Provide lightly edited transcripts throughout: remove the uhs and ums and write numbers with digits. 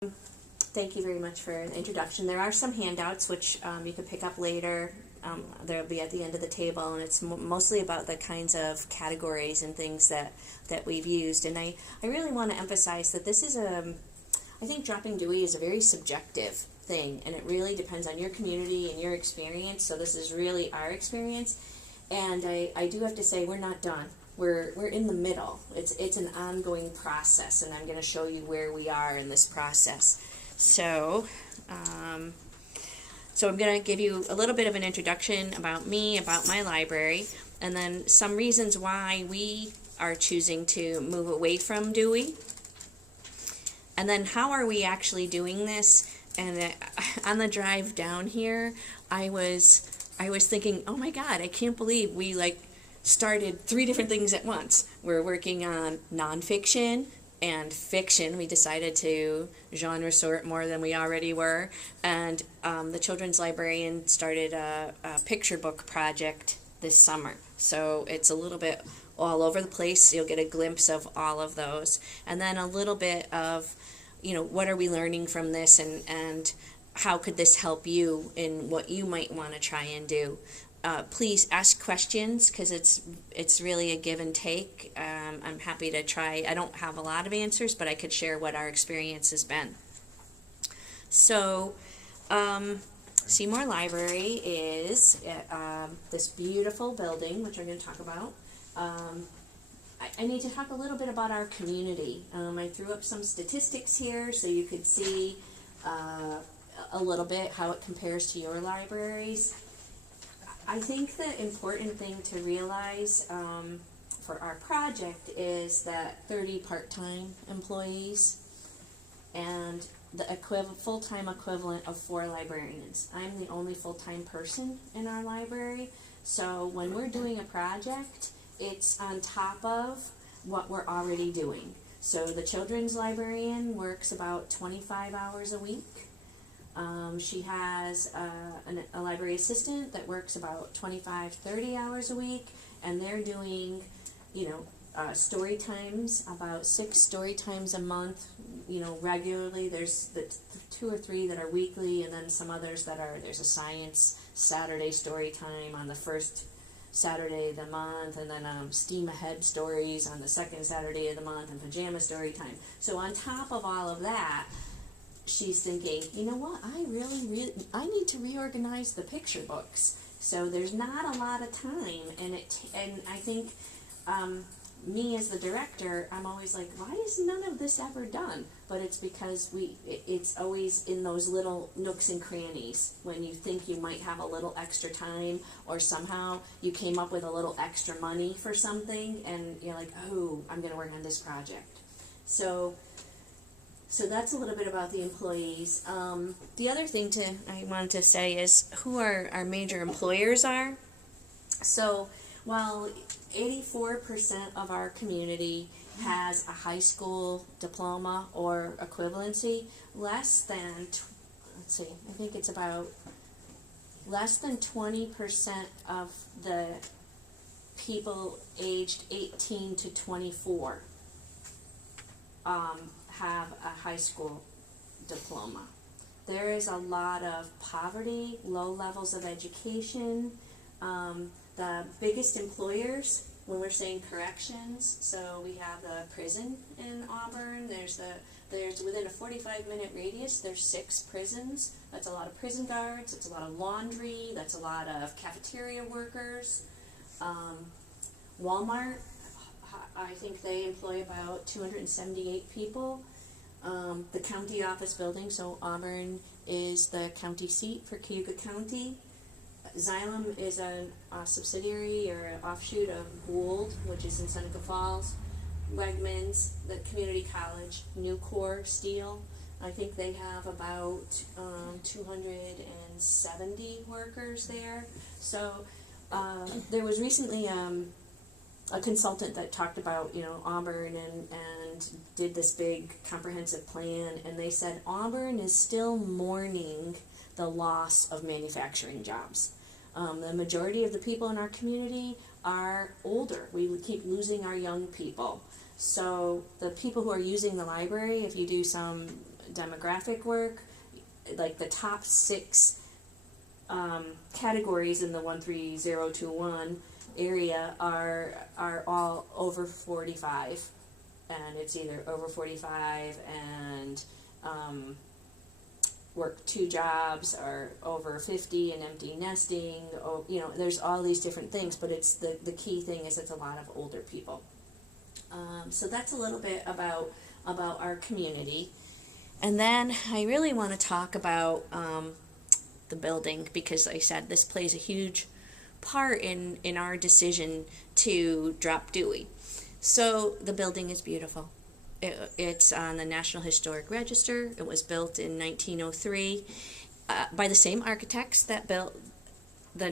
Thank you very much for the introduction. There are some handouts which you can pick up later. They'll be at the end of the table, and it's mostly about the kinds of categories and things that we've used. And I really want to emphasize that this is I think dropping Dewey is a very subjective thing, and it really depends on your community and your experience. So this is really our experience, and I do have to say we're not done. We're in the middle. It's an ongoing process, and I'm going to show you where we are in this process. So I'm going to give you a little bit of an introduction about me, about my library, and then some reasons why we are choosing to move away from Dewey. And then how are we actually doing this? And on the drive down here, I was thinking, oh my God, I can't believe we started 3 different things at once. We're working on nonfiction and fiction. We decided to genre sort more than we already were, and the children's librarian started a picture book project this summer. So it's a little bit all over the place. You'll get a glimpse of all of those, and then a little bit of, what are we learning from this, and how could this help you in what you might want to try and do. Please ask questions, because it's really a give and take. I'm happy to try. I don't have a lot of answers, but I could share what our experience has been. So Seymour Library is this beautiful building, which I'm going to talk about. I need to talk a little bit about our community. I threw up some statistics here so you could see a little bit how it compares to your libraries. I think the important thing to realize for our project is that 30 part-time employees and the full-time equivalent of 4 librarians. I'm the only full-time person in our library, so when we're doing a project, it's on top of what we're already doing. So the children's librarian works about 25 hours a week. She has a library assistant that works about 25-30 hours a week, and they're doing, story times, about 6 story times a month, regularly. There's the 2 or 3 that are weekly, and then some others there's a science Saturday story time on the first Saturday of the month, and then steam ahead stories on the second Saturday of the month, and pajama story time. So on top of all of that, she's thinking, you know what, I need to reorganize the picture books. So there's not a lot of time, and I think me as the director, I'm always like, why is none of this ever done? But it's because it's always in those little nooks and crannies when you think you might have a little extra time, or somehow you came up with a little extra money for something, and you're like, oh, I'm going to work on this project. So that's a little bit about the employees. The other thing I wanted to say is who our major employers are. So while 84% of our community has a high school diploma or equivalency, less than 20% of the people aged 18 to 24 have a high school diploma. There is a lot of poverty, low levels of education. The biggest employers, when we're saying corrections, so we have the prison in Auburn. There's within a 45-minute radius, there's 6 prisons. That's a lot of prison guards. It's a lot of laundry. That's a lot of cafeteria workers. Walmart, I think they employ about 278 people. The county office building, so Auburn is the county seat for Cayuga County. Xylem is a subsidiary or an offshoot of Gould, which is in Seneca Falls. Wegmans, the community college. Nucor Steel, I think they have about 270 workers there. So there was recently a consultant that talked about, Auburn and did this big comprehensive plan, and they said Auburn is still mourning the loss of manufacturing jobs. The majority of the people in our community are older. We keep losing our young people. So the people who are using the library, if you do some demographic work, like the top 6 categories in the 13021 area are all over 45, and it's either over 45 and work 2 jobs, or over 50 and empty nesting. There's all these different things, but it's the key thing is it's a lot of older people. So that's a little bit about our community. And then I really want to talk about the building, because like I said, this plays a huge part in our decision to drop Dewey. So the building is beautiful. It's on the National Historic Register. It was built in 1903 by the same architects that built the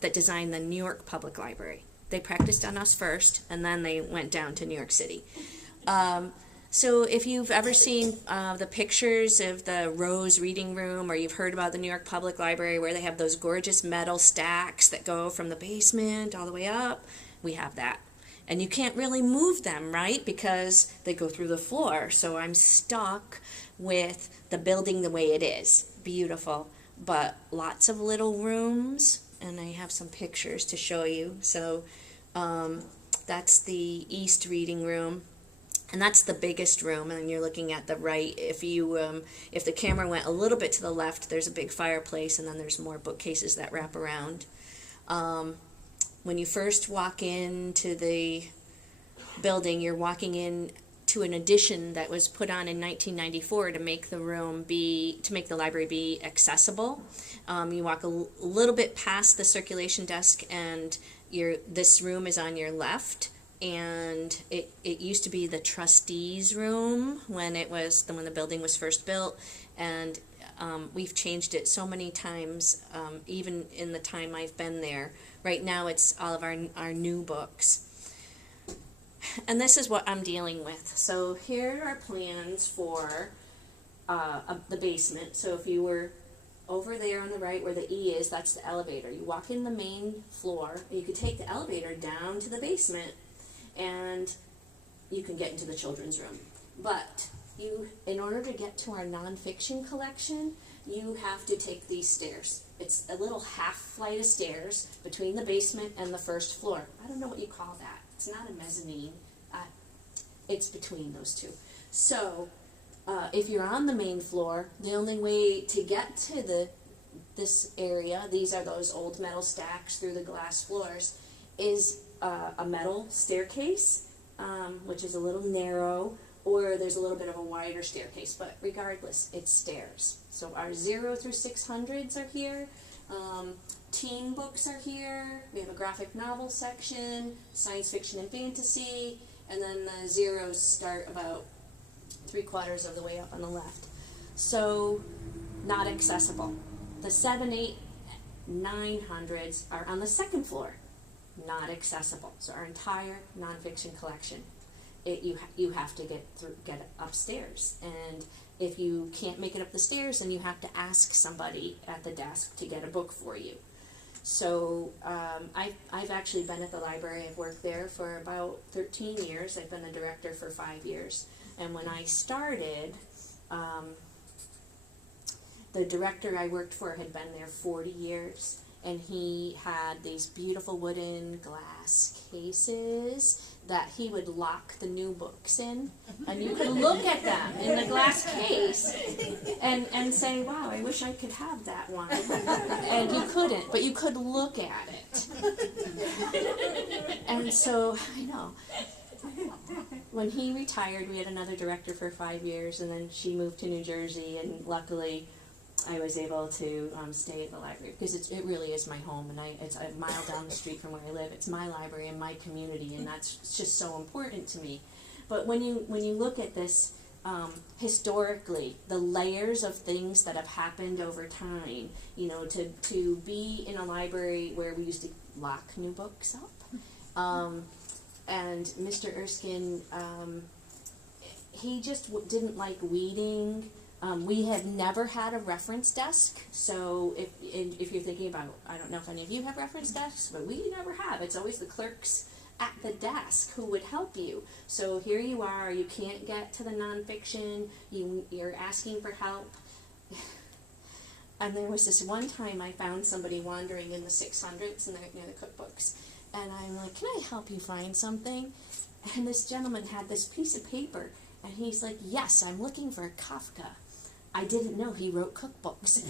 that designed the New York Public Library. They practiced on us first, and then they went down to New York City. So if you've ever seen the pictures of the Rose Reading Room, or you've heard about the New York Public Library where they have those gorgeous metal stacks that go from the basement all the way up, we have that. And you can't really move them, right? Because they go through the floor. So I'm stuck with the building the way it is. Beautiful, but lots of little rooms, and I have some pictures to show you. So that's the East Reading Room, and that's the biggest room. And you're looking at the right. If the camera went a little bit to the left, there's a big fireplace, and then there's more bookcases that wrap around. When you first walk into the building, you're walking in to an addition that was put on in 1994 to make the library be accessible. You walk a little bit past the circulation desk, and this room is on your left. And it used to be the Trustees Room when the building was first built, and we've changed it so many times, even in the time I've been there. Right now it's all of our new books. And this is what I'm dealing with. So here are plans for the basement. So if you were over there on the right where the E is, that's the elevator. You walk in the main floor, you could take the elevator down to the basement, and you can get into the children's room. But in order to get to our nonfiction collection, you have to take these stairs. It's a little half flight of stairs between the basement and the first floor. I don't know what you call that. It's not a mezzanine. It's between those two. So if you're on the main floor, the only way to get to this area, these are those old metal stacks through the glass floors, is a metal staircase, which is a little narrow, or there's a little bit of a wider staircase, but regardless, it's stairs. So our 0 through 600s are here. Teen books are here. We have a graphic novel section, science fiction and fantasy, and then the zeros start about 3/4 of the way up on the left. So not accessible. The 7, 8, 900s are on the second floor, not accessible. So our entire nonfiction collection, you have to get upstairs, and if you can't make it up the stairs, then you have to ask somebody at the desk to get a book for you. So I've actually been at the library. I've worked there for about 13 years. I've been the director for 5 years. And when I started, the director I worked for had been there 40 years. And he had these beautiful wooden glass cases that he would lock the new books in. And you could look at them in the glass case and say, wow, I wish I could have that one. And you couldn't, but you could look at it. And so, I know. When he retired, we had another director for 5 years, and then she moved to New Jersey, and luckily I was able to stay at the library, because it really is my home, and it's a mile down the street from where I live. It's my library and my community, and that's just so important to me. But when you look at this historically, the layers of things that have happened over time, to be in a library where we used to lock new books up, and Mr. Erskine, he just didn't like weeding. We have never had a reference desk, so if you're thinking about, I don't know if any of you have reference desks, but we never have. It's always the clerk's at the desk who would help you. So here you are, you can't get to the nonfiction, you're asking for help. And there was this one time I found somebody wandering in the 600s and the cookbooks. And I'm like, can I help you find something? And this gentleman had this piece of paper, and he's like, yes, I'm looking for Kafka. I didn't know he wrote cookbooks.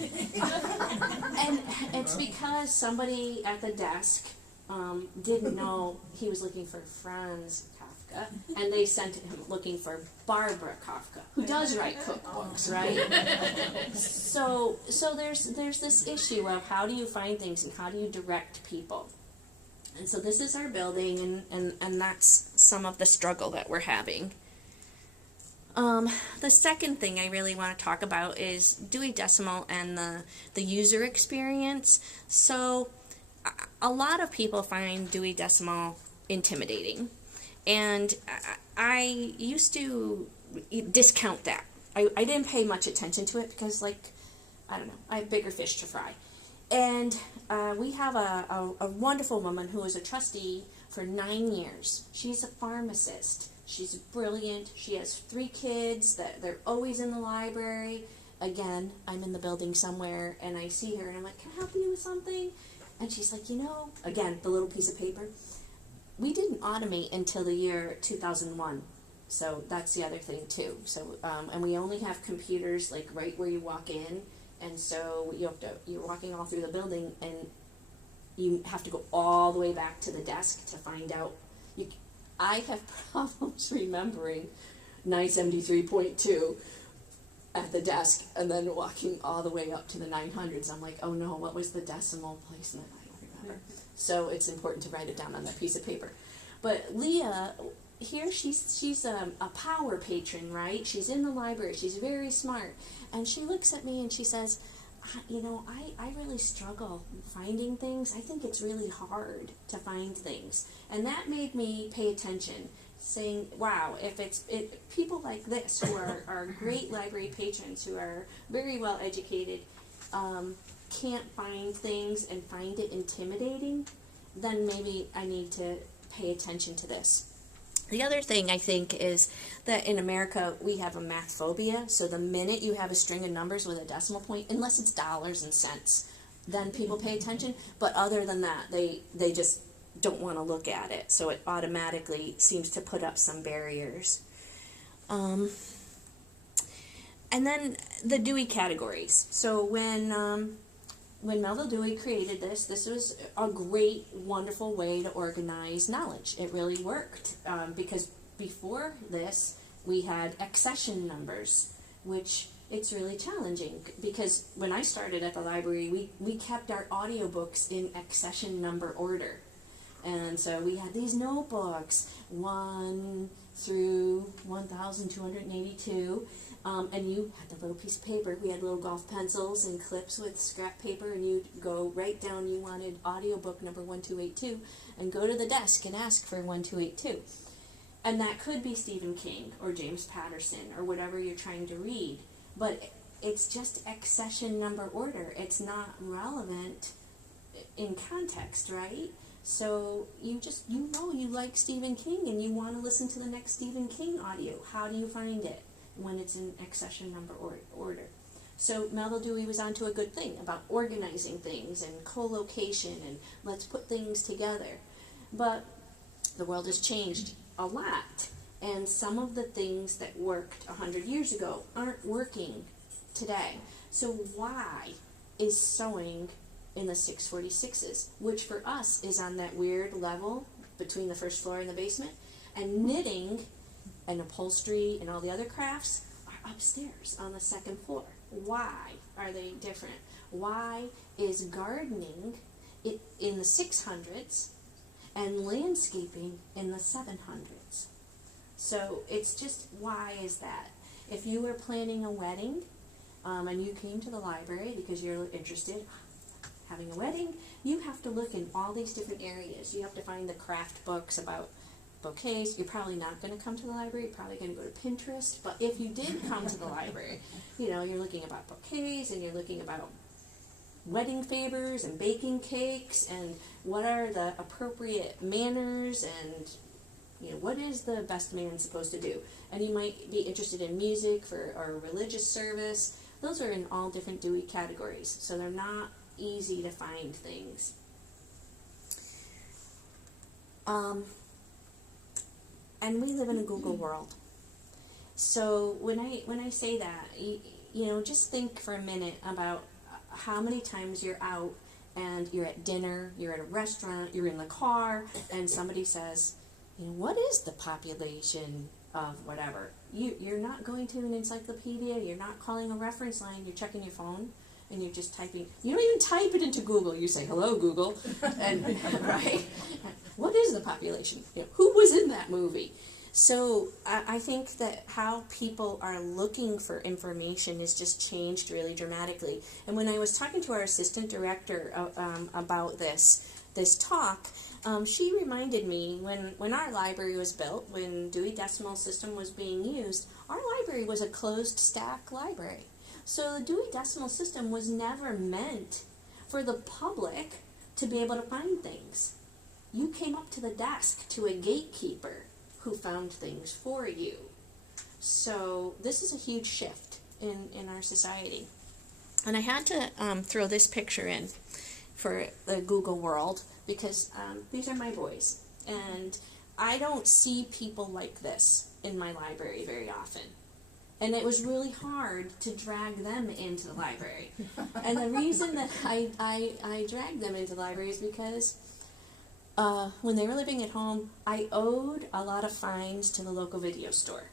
And it's because somebody at the desk didn't know he was looking for Franz Kafka, and they sent him looking for Barbara Kafka, who does write cookbooks, right? So there's this issue of how do you find things and how do you direct people. And so this is our building, and that's some of the struggle that we're having. The second thing I really want to talk about is Dewey Decimal and the user experience. So a lot of people find Dewey Decimal intimidating, and I used to discount that. I didn't pay much attention to it because, I don't know, I have bigger fish to fry. And we have a wonderful woman who was a trustee for 9 years. She's a pharmacist. She's brilliant. She has 3 kids that they're always in the library. Again, I'm in the building somewhere, and I see her, and I'm like, can I help you with something? And she's like, again, the little piece of paper. We didn't automate until the year 2001. So that's the other thing, too. So, and we only have computers, right where you walk in. And so you're walking all through the building, and you have to go all the way back to the desk to find out. I have problems remembering 973.2 at the desk, and then walking all the way up to the 900s. I'm like, oh no, what was the decimal placement? I don't remember. So it's important to write it down on that piece of paper. But Leah, here she's a power patron, right? She's in the library. She's very smart. And she looks at me and she says, I really struggle finding things. I think it's really hard to find things. And that made me pay attention, saying, wow, if people like this who are great library patrons, who are very well educated, can't find things and find it intimidating, then maybe I need to pay attention to this. The other thing I think is that in America we have a math phobia. So the minute you have a string of numbers with a decimal point, unless it's dollars and cents, then people pay attention. But other than that, they just don't want to look at it. So it automatically seems to put up some barriers. And then the Dewey Categories. So when Melville Dewey created this was a great, wonderful way to organize knowledge. It really worked because before this, we had accession numbers, which it's really challenging because when I started at the library, we kept our audiobooks in accession number order. And so we had these notebooks, 1 through 1,282. And you had the little piece of paper. We had little golf pencils and clips with scrap paper, and you'd go right down, you wanted audiobook number 1282, and go to the desk and ask for 1282. And that could be Stephen King or James Patterson or whatever you're trying to read. But it's just accession number order. It's not relevant in context, right? So you like Stephen King and you want to listen to the next Stephen King audio. How do you find it when it's in accession number order? So Melville Dewey was onto a good thing about organizing things and co-location and let's put things together. But the world has changed a lot, and some of the things that worked 100 years ago aren't working today. So why is sewing in the 646s, which for us is on that weird level between the first floor and the basement, and knitting and upholstery and all the other crafts are upstairs on the second floor? Why are they different? Why is gardening in the 600s and landscaping in the 700s? So it's just, why is that? If you were planning a wedding and you came to the library because you're interested in having a wedding, you have to look in all these different areas. You have to find the craft books about bouquets. You're probably not going to come to the library. You're probably going to go to Pinterest. But if you did come to the library, you're looking about bouquets and you're looking about wedding favors and baking cakes, and what are the appropriate manners, and what is the best man supposed to do. And you might be interested in music for or religious service. Those are in all different Dewey categories, so they're not easy to find things. And we live in a Google world. So when I say that, just think for a minute about how many times you're out and you're at dinner, you're at a restaurant, you're in the car, and somebody says, what is the population of whatever? You're not going to an encyclopedia, you're not calling a reference line, you're checking your phone, and you're just typing. You don't even type it into Google. You say, hello, Google, and right? What is the population? Who was in that movie? So I think that how people are looking for information has just changed really dramatically. And when I was talking to our assistant director about this talk, she reminded me when our library was built, when Dewey Decimal System was being used, our library was a closed stack library. So the Dewey Decimal System was never meant for the public to be able to find things. You came up to the desk to a gatekeeper who found things for you. So this is a huge shift in our society. And I had to throw this picture in for the Google world because these are my boys. And I don't see people like this in my library very often. And it was really hard to drag them into the library. And the reason that I dragged them into the library is because when they were living at home, I owed a lot of fines to the local video store.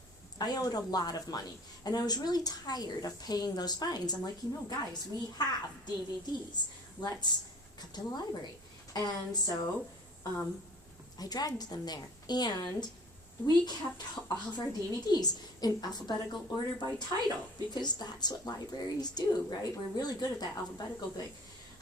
I owed a lot of money. And I was really tired of paying those fines. I'm like, guys, we have DVDs. Let's come to the library. And so I dragged them there. And we kept all of our DVDs in alphabetical order by title, because that's what libraries do, right? We're really good at that alphabetical thing.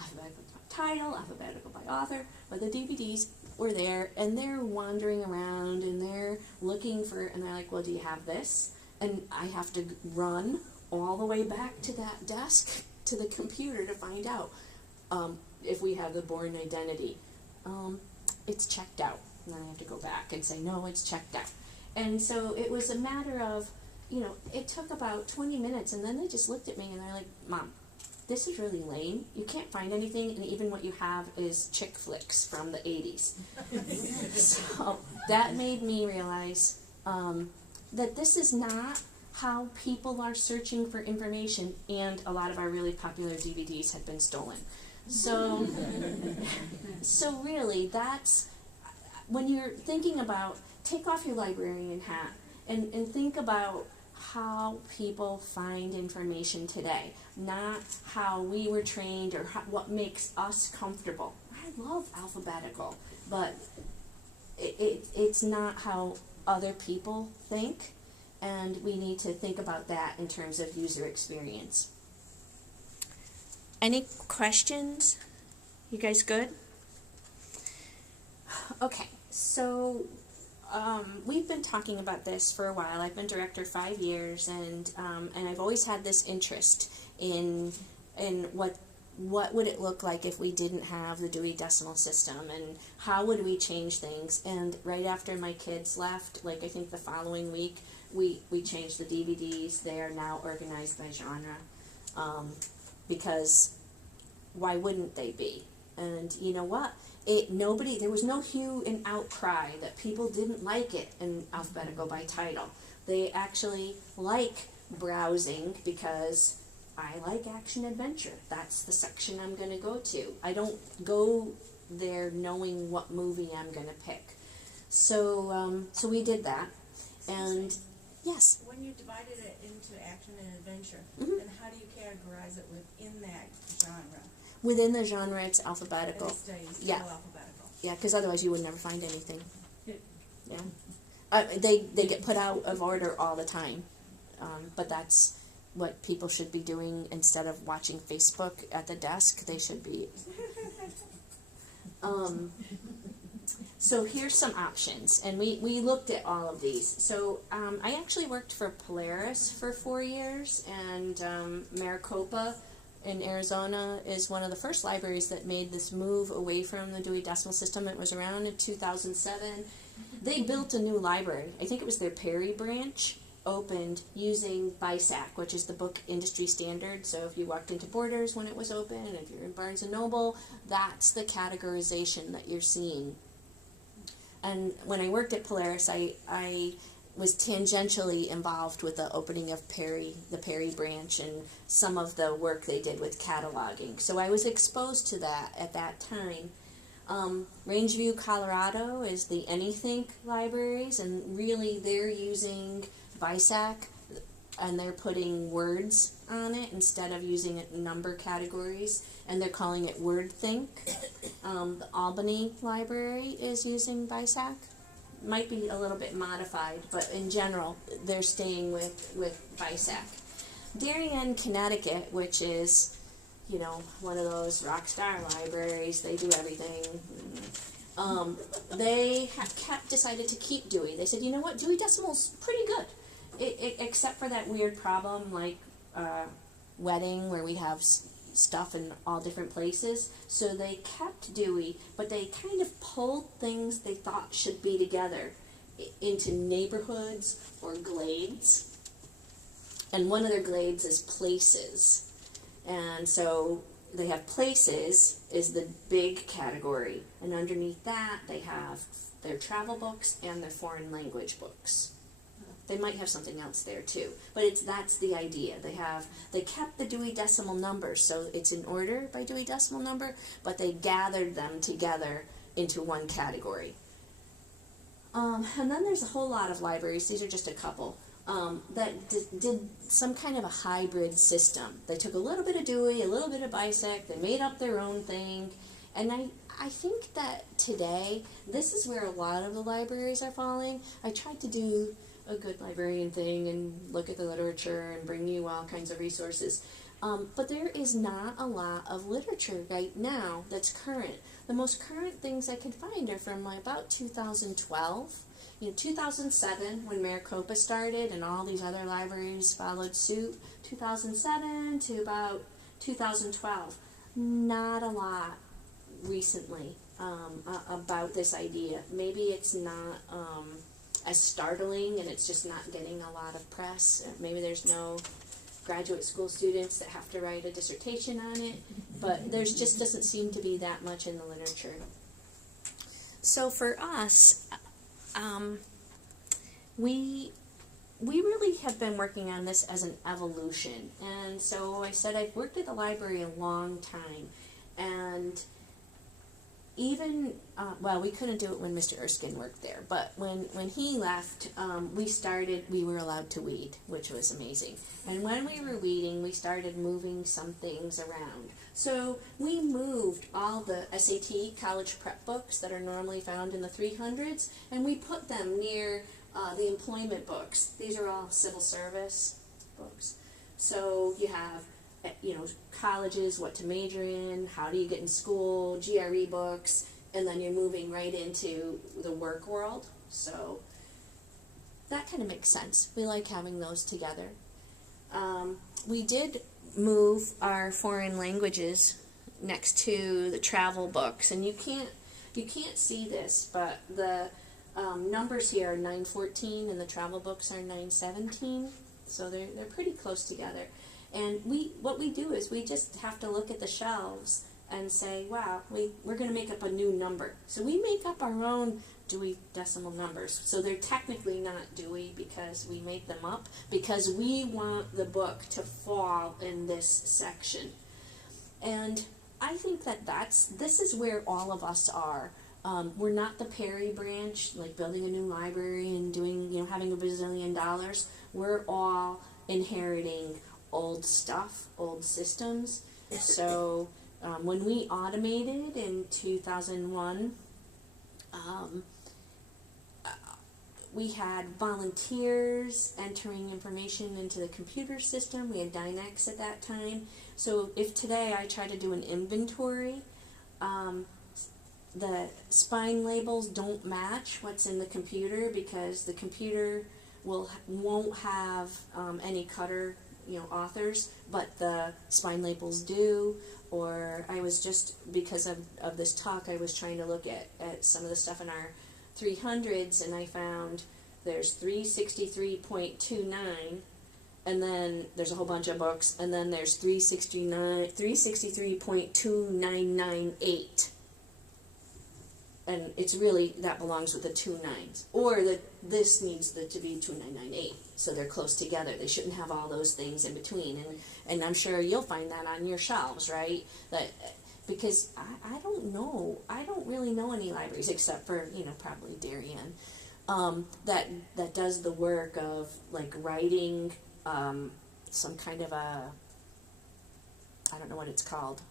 Alphabetical by title, alphabetical by author, but the DVDs were there, and they're wandering around, and they're looking for, and they're like, well, do you have this? And I have to run all the way back to that desk, to the computer, to find out if we have the Born Identity. It's checked out. And then I have to go back and say, no, it's checked out. And so it was a matter of, it took about 20 minutes, and then they just looked at me and they're like, Mom, this is really lame. You can't find anything, and even what you have is chick flicks from the 80s. So that made me realize that this is not how people are searching for information, and a lot of our really popular DVDs had been stolen. So really, that's, when you're thinking about, take off your librarian hat and think about how people find information today, not how we were trained or what makes us comfortable. I love alphabetical, but it's not how other people think, and we need to think about that in terms of user experience. Any questions? You guys good? Okay, so we've been talking about this for a while. I've been director 5 years, and I've always had this interest in what would it look like if we didn't have the Dewey Decimal System, and how would we change things. And right after my kids left, I think the following week, we changed the DVDs. They are now organized by genre, because why wouldn't they be? And you know what? There was no hue and outcry that people didn't like it in alphabetical by title. They actually like browsing because I like action adventure. That's the section I'm going to go to. I don't go there knowing what movie I'm going to pick. So we did that. And yes? When you divided it into action and adventure, Mm-hmm. then how do you categorize it within that genre? Within the genre, it's alphabetical. And it stays Yeah. still alphabetical. Yeah, because otherwise you would never find anything. Yeah. They get put out of order all the time. But that's what people should be doing instead of watching Facebook at the desk. They should be. So here's some options, and we looked at all of these. So I actually worked for Polaris for 4 years, and Maricopa in Arizona is one of the first libraries that made this move away from the Dewey Decimal System. It was around in 2007. They built a new library. I think it was their Perry branch, opened using BISAC, which is the book industry standard. So if you walked into Borders when it was open, and if you're in Barnes & Noble, that's the categorization that you're seeing. And when I worked at Polaris, I was tangentially involved with the opening of the Perry branch, and some of the work they did with cataloging. So I was exposed to that at that time. Rangeview, Colorado is the Anythink libraries, and really they're using BISAC, and they're putting words on it instead of using it in number categories, and they're calling it WordThink. The Albany library is using BISAC. Might be a little bit modified, but in general, they're staying with BISAC. Darien, Connecticut, which is, you know, one of those rock star libraries, they do everything. They have decided to keep Dewey. They said, you know what, Dewey Decimal's pretty good, except for that weird problem like wedding where we have stuff in all different places. So they kept Dewey, but they kind of pulled things they thought should be together into neighborhoods or glades. And one of their glades is places. And so they have places is the big category, and underneath that they have their travel books and their foreign language books. They might have something else there too, but that's the idea. They kept the Dewey Decimal numbers, so it's in order by Dewey Decimal number, but they gathered them together into one category. And then there's a whole lot of libraries, these are just a couple, that did some kind of a hybrid system. They took a little bit of Dewey, a little bit of BISAC, they made up their own thing, and I think that today, this is where a lot of the libraries are falling. I tried to do a good librarian thing and look at the literature and bring you all kinds of resources. But there is not a lot of literature right now that's current. The most current things I could find are from about 2012. 2007 when Maricopa started and all these other libraries followed suit. 2007 to about 2012. Not a lot recently about this idea. Maybe it's not as startling and it's just not getting a lot of press. Maybe there's no graduate school students that have to write a dissertation on it, but there's just doesn't seem to be that much in the literature. So for us, we really have been working on this as an evolution, and so I said I've worked at the library a long time, and even, we couldn't do it when Mr. Erskine worked there, but when he left, we were allowed to weed, which was amazing. And when we were weeding, we started moving some things around. So we moved all the SAT college prep books that are normally found in the 300s, and we put them near the employment books. These are all civil service books. So you have colleges, what to major in, how do you get in school, GRE books, and then you're moving right into the work world. So that kind of makes sense. We like having those together. We did move our foreign languages next to the travel books, and you can't see this, but the numbers here are 914 and the travel books are 917, so they're pretty close together. And what we do is we just have to look at the shelves and say, wow, we're going to make up a new number. So we make up our own Dewey Decimal numbers. So they're technically not Dewey because we make them up, because we want the book to fall in this section. And I think that this is where all of us are. We're not the Perry branch, like building a new library and doing, having $1 bazillion. We're all inheriting old stuff, old systems. So when we automated in 2001, we had volunteers entering information into the computer system. We had Dynex at that time. So if today I try to do an inventory, the spine labels don't match what's in the computer because the computer won't have any cutter authors, but the spine labels do. Or I was just, because of this talk, I was trying to look at some of the stuff in our 300s, and I found there's 363.29, and then there's a whole bunch of books, and then there's 363.2998. And it's really, that belongs with the 2 nines. Or this needs to be 2998. So they're close together. They shouldn't have all those things in between. And I'm sure you'll find that on your shelves, right? Because I don't know. I don't really know any libraries except for, probably Darien, that does the work of like writing some kind of I don't know what it's called,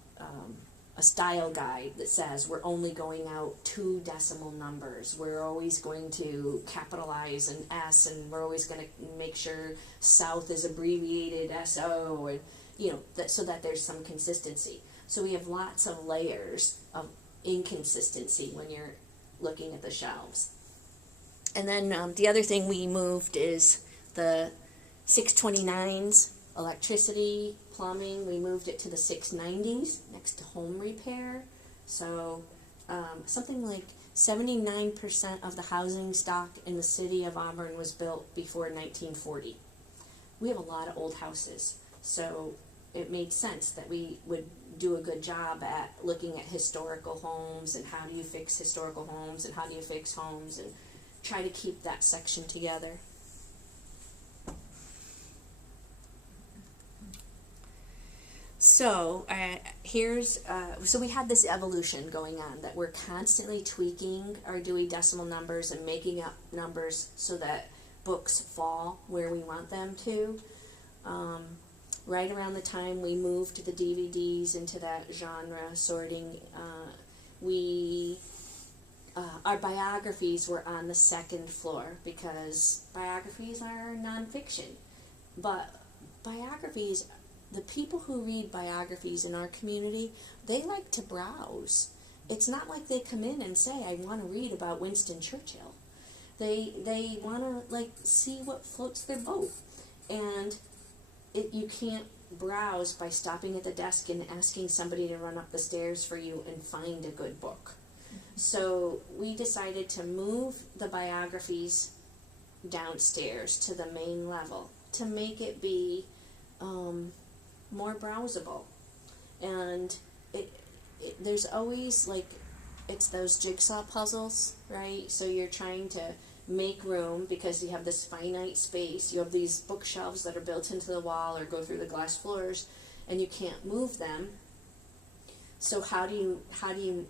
a style guide that says we're only going out 2 decimal numbers. We're always going to capitalize an S, and we're always going to make sure South is abbreviated SO, and so that there's some consistency. So we have lots of layers of inconsistency when you're looking at the shelves. And then the other thing we moved is the 629s, electricity, plumbing. We moved it to the 690s next to home repair. So something like 79% of the housing stock in the city of Auburn was built before 1940. We have a lot of old houses, so it made sense that we would do a good job at looking at historical homes and how do you fix historical homes and how do you fix homes, and try to keep that section together. So so we had this evolution going on that we're constantly tweaking our Dewey Decimal numbers and making up numbers so that books fall where we want them to. Right around the time we moved the DVDs into that genre sorting, our biographies were on the 2nd floor because biographies are nonfiction. But biographies, the people who read biographies in our community, they like to browse. It's not like they come in and say, I want to read about Winston Churchill. They want to see what floats their boat. And you can't browse by stopping at the desk and asking somebody to run up the stairs for you and find a good book. So we decided to move the biographies downstairs to the main level to make it be more browsable. And there's always it's those jigsaw puzzles, right? So you're trying to make room because you have this finite space. You have these bookshelves that are built into the wall or go through the glass floors, and you can't move them. So how do you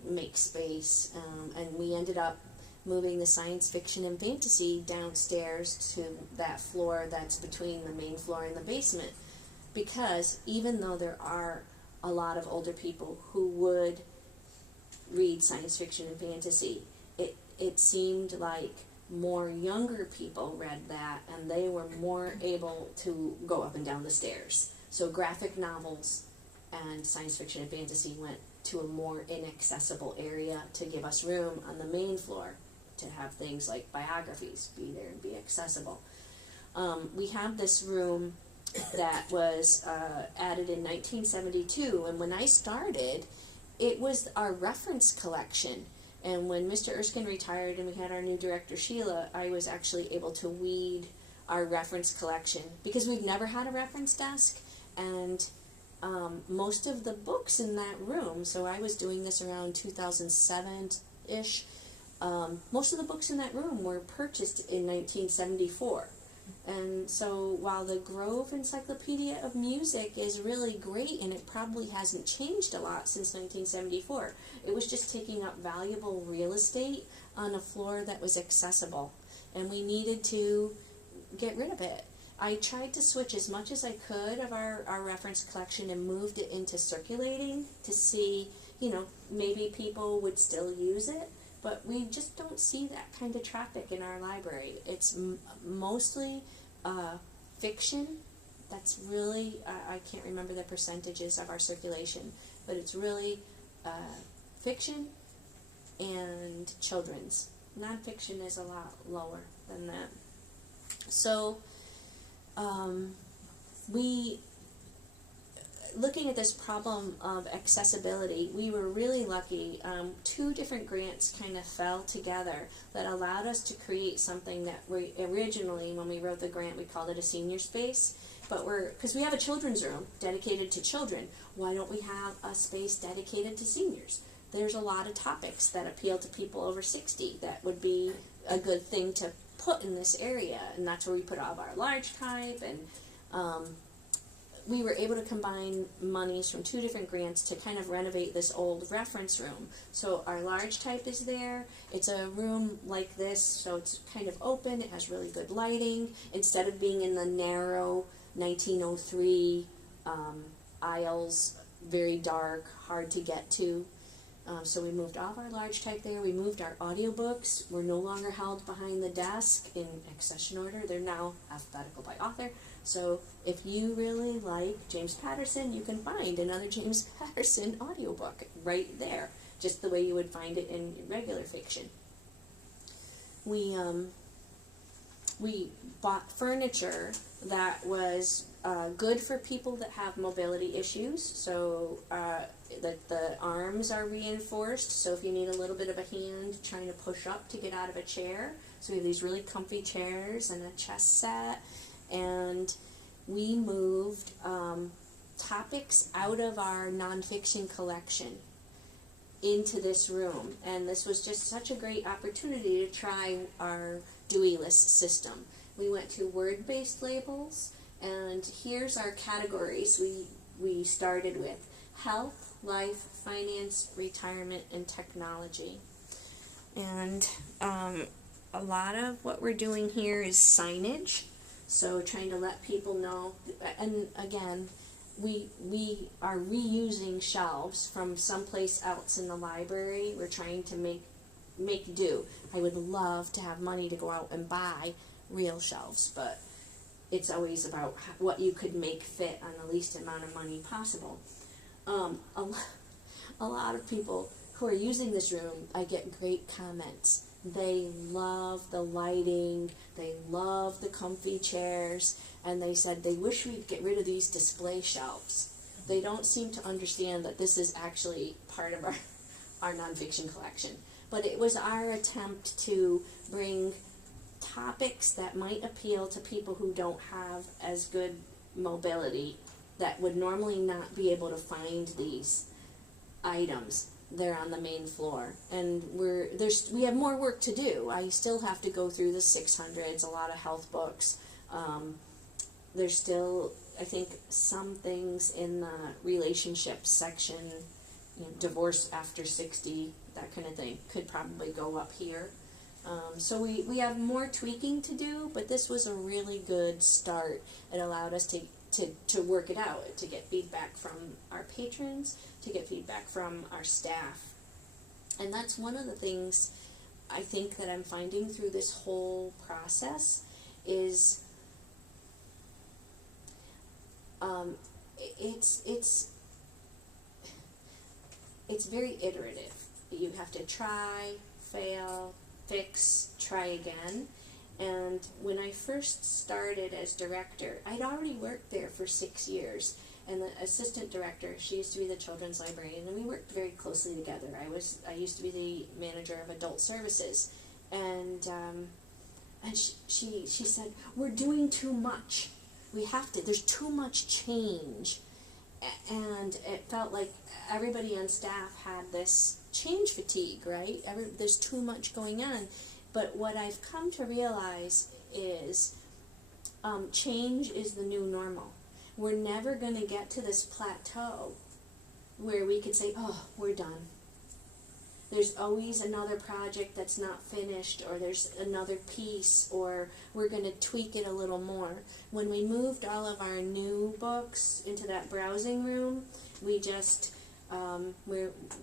make space? And we ended up moving the science fiction and fantasy downstairs to that floor that's between the main floor and the basement, because even though there are a lot of older people who would read science fiction and fantasy, it seemed like more younger people read that, and they were more able to go up and down the stairs. So graphic novels and science fiction and fantasy went to a more inaccessible area to give us room on the main floor to have things like biographies be there and be accessible. We have this room that was added in 1972, and when I started, it was our reference collection. And when Mr. Erskine retired and we had our new director, Sheila, I was actually able to weed our reference collection because we've never had a reference desk, and most of the books in that room, so I was doing this around 2007-ish, most of the books in that room were purchased in 1974. And so while the Grove Encyclopedia of Music is really great, and it probably hasn't changed a lot since 1974, it was just taking up valuable real estate on a floor that was accessible, and we needed to get rid of it. I tried to switch as much as I could of our reference collection and moved it into circulating to see, maybe people would still use it. But we just don't see that kind of traffic in our library. It's mostly fiction. That's really, I can't remember the percentages of our circulation, but it's really fiction and children's. Nonfiction is a lot lower than that. So looking at this problem of accessibility, we were really lucky. 2 different grants kind of fell together that allowed us to create something that we originally, when we wrote the grant, we called it a senior space. But because we have a children's room dedicated to children, why don't we have a space dedicated to seniors? There's a lot of topics that appeal to people over 60 that would be a good thing to put in this area, and that's where we put all of our large type, and we were able to combine monies from 2 different grants to kind of renovate this old reference room. So our large type is there. It's a room like this, so it's kind of open. It has really good lighting. Instead of being in the narrow 1903 aisles, very dark, hard to get to. So we moved all of our large type there. We moved our audiobooks. We're no longer held behind the desk in accession order. They're now alphabetical by author. So if you really like James Patterson, you can find another James Patterson audiobook right there, just the way you would find it in regular fiction. We bought furniture that was good for people that have mobility issues, so that the arms are reinforced, so if you need a little bit of a hand trying to push up to get out of a chair. So we have these really comfy chairs and a chess set, and we moved topics out of our nonfiction collection into this room, and this was just such a great opportunity to try our Deweyless system. We went to word-based labels, and here's our categories we started with: health, life, finance, retirement, and technology. And a lot of what we're doing here is signage, so trying to let people know. And again, we are reusing shelves from someplace else in the library. We're trying to make do. I would love to have money to go out and buy real shelves, but it's always about what you could make fit on the least amount of money possible. A lot of people who are using this room, I get great comments. They love the lighting, they love the comfy chairs, and they said they wish we'd get rid of these display shelves. They don't seem to understand that this is actually part of our nonfiction collection. But it was our attempt to bring topics that might appeal to people who don't have as good mobility, that would normally not be able to find these items. They're on the main floor, and we have more work to do. I still have to go through the 600s, a lot of health books. There's still, I think, some things in the relationships section, divorce after 60, that kind of thing, could probably go up here. So we have more tweaking to do, but this was a really good start. It allowed us to work it out, to get feedback from our patrons, to get feedback from our staff. And that's one of the things I think that I'm finding through this whole process is it's very iterative. You have to try, fail, fix, try again. And when I first started as director, I'd already worked there for 6 years. And the assistant director, she used to be the children's librarian, and we worked very closely together. I used to be the manager of adult services, and she said, "We're doing too much. We have to. There's too much change." And it felt like everybody on staff had this change fatigue, right? There's too much going on. But what I've come to realize is change is the new normal. We're never going to get to this plateau where we could say, oh, we're done. There's always another project that's not finished, or there's another piece, or we're going to tweak it a little more. When we moved all of our new books into that browsing room, we just